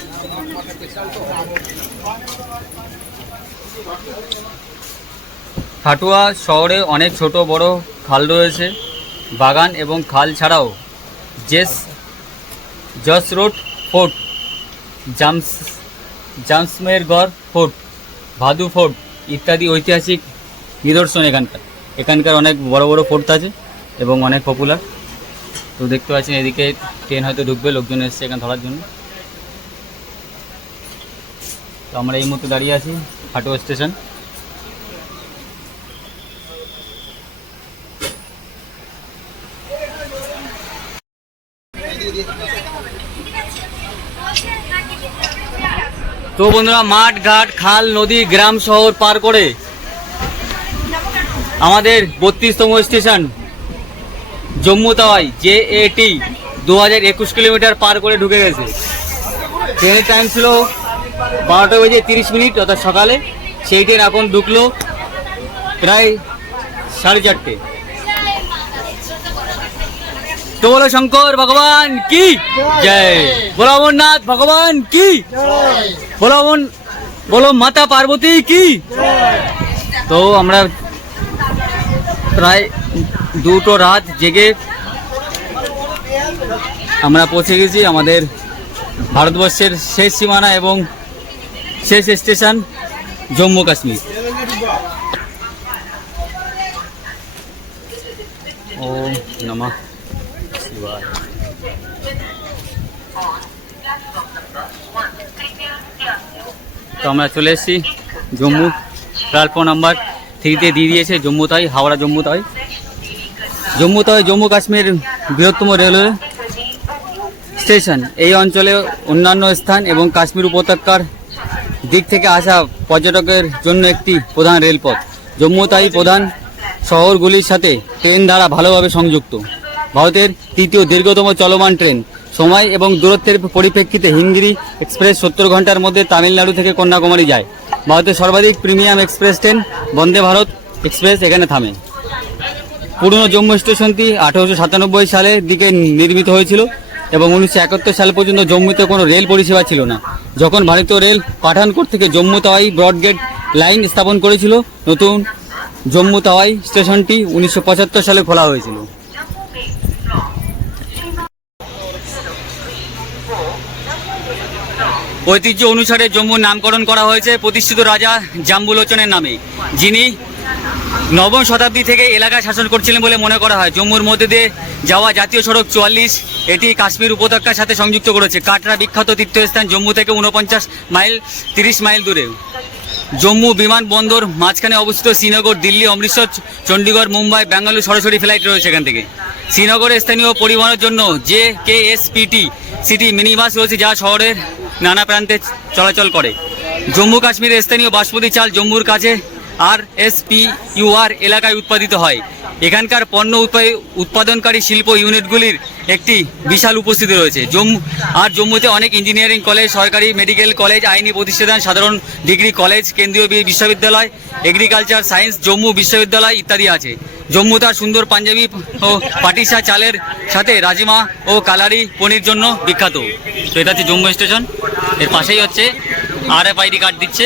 খাটুয়া শহরে অনেক ছোট বড় খাল রয়েছে। বাগান এবং খাল ছাড়াও জসরোড ফোর্ট, জামসমেরগড় ফোর্ট, ভাদু ফোর্ট ইত্যাদি ঐতিহাসিক নিদর্শন এখানকার অনেক বড় বড় ফোর্ট আছে এবং অনেক পপুলার। তো দেখতে পাচ্ছেন এদিকে ট্রেন হয়তো ঢুকবে, লোকজন এসছে এখানে ধরার জন্য। তো আমরা এই মুহূর্তে দাঁড়িয়ে আছি হাটুয়া স্টেশন। তো বন্ধুরা, মাঠ ঘাট খাল নদী গ্রাম শহর পার করে আমাদের 32তম station Jammu Tawi JAT 2021 kilometre পার করে ঢুকে গেছে। ট্রেনের টাইম ছিল 12:30 অর্থাৎ সকালে, সেই ট্রেন এখন ঢুকলো প্রায় 4:30। তো বলো শঙ্কর ভগবান কি জয়, বলো অমরনাথ ভগবান কি, বলো মাতা পার্বতী কি। তো আমরা প্রায় 2টো রাত জেগে আমরা পৌঁছে গেছি আমাদের ভারতবর্ষের শেষ সীমানা এবং শেষ স্টেশন জম্মু কাশ্মীর। ওম নমঃ শিবায়। তো আমরা চলে এসেছি জম্মু, প্ল্যাটফর্ম নাম্বার 3-তে দিয়ে দিয়েছে জম্মু তাওয়াই, হাওড়া জম্মু তাওয়াই। জম্মু কাশ্মীর বৃহত্তম রেলওয়ে স্টেশন। এই অঞ্চলে অন্যান্য স্থান এবং কাশ্মীর উপত্যকার দিক থেকে আসা পর্যটকের জন্য একটি প্রধান রেলপথ। জম্মু তাওয়াই প্রধান শহরগুলির সাথে ট্রেন দ্বারা ভালোভাবে সংযুক্ত। ভারতের 3য় দীর্ঘতম চলমান ট্রেন। সময় এবং দূরত্বের পরিপ্রেক্ষিতে হিমগিরি এক্সপ্রেস 70 ঘন্টার মধ্যে তামিলনাড়ু থেকে কন্যাকুমারী যায়। ভারতের সর্বাধিক premium express train Vande Bharat express এখানে থামে। পুরনো জম্মু স্টেশনটি 1897 সালের দিকে নির্মিত হয়েছিল এবং 1971 সাল পর্যন্ত জম্মুতে কোনো রেল পরিষেবা ছিল না। যখন ভারতীয় রেল পাঠানকোট থেকে জম্মু তাওয়াই ব্রডগেজ লাইন স্থাপন করেছিল, নতুন জম্মু তাওয়াই স্টেশনটি 1975 সালে খোলা হয়েছিল। ঐতিহ্য অনুসারে জম্মুর নামকরণ করা হয়েছে প্রতিষ্ঠিত রাজা জাম্বুলোচনের নামে, যিনি 9ম শতাব্দী থেকে এলাকায় শাসন করছিলেন বলে মনে করা হয়। জম্মুর মধ্যে দিয়ে যাওয়া জাতীয় সড়ক 44 এটি কাশ্মীর উপত্যকার সাথে সংযুক্ত করেছে। কাটরা বিখ্যাত তীর্থস্থান জম্মু থেকে 49 মাইল 30 মাইল দূরে। জম্মু বিমানবন্দর মাঝখানে অবস্থিত। শ্রীনগর, দিল্লি, অমৃতসর, চণ্ডীগড়, মুম্বাই, বেঙ্গালুরু সরাসরি ফ্লাইট রয়েছে এখান থেকে। শ্রীনগরে স্থানীয় পরিবহনের জন্য JKSPT সিটি মিনি বাস রয়েছে, যা শহরের নানা প্রান্তে চলাচল করে। জম্মু কাশ্মীরের স্থানীয় বাসমতি চাল জম্মুর কাছে RSPUR এলাকায় উৎপাদিত হয়। এখানকার পণ্য উৎপাদনকারী শিল্প ইউনিটগুলির একটি বিশাল উপস্থিতি রয়েছে। জম্মুতে অনেক ইঞ্জিনিয়ারিং কলেজ, সরকারি মেডিকেল কলেজ, আইনি প্রতিষ্ঠান, সাধারণ ডিগ্রি কলেজ, কেন্দ্রীয় বিশ্ববিদ্যালয়, এগ্রিকালচার সায়েন্স, জম্মু বিশ্ববিদ্যালয় ইত্যাদি আছে। জম্মু তার সুন্দর পাঞ্জাবি ও পাটিসা চালের সাথে রাজমা ও কালারি পনির জন্য বিখ্যাত। তো এটা হচ্ছে জম্মু স্টেশন, এর পাশেই হচ্ছে RFID কার্ড দিচ্ছে।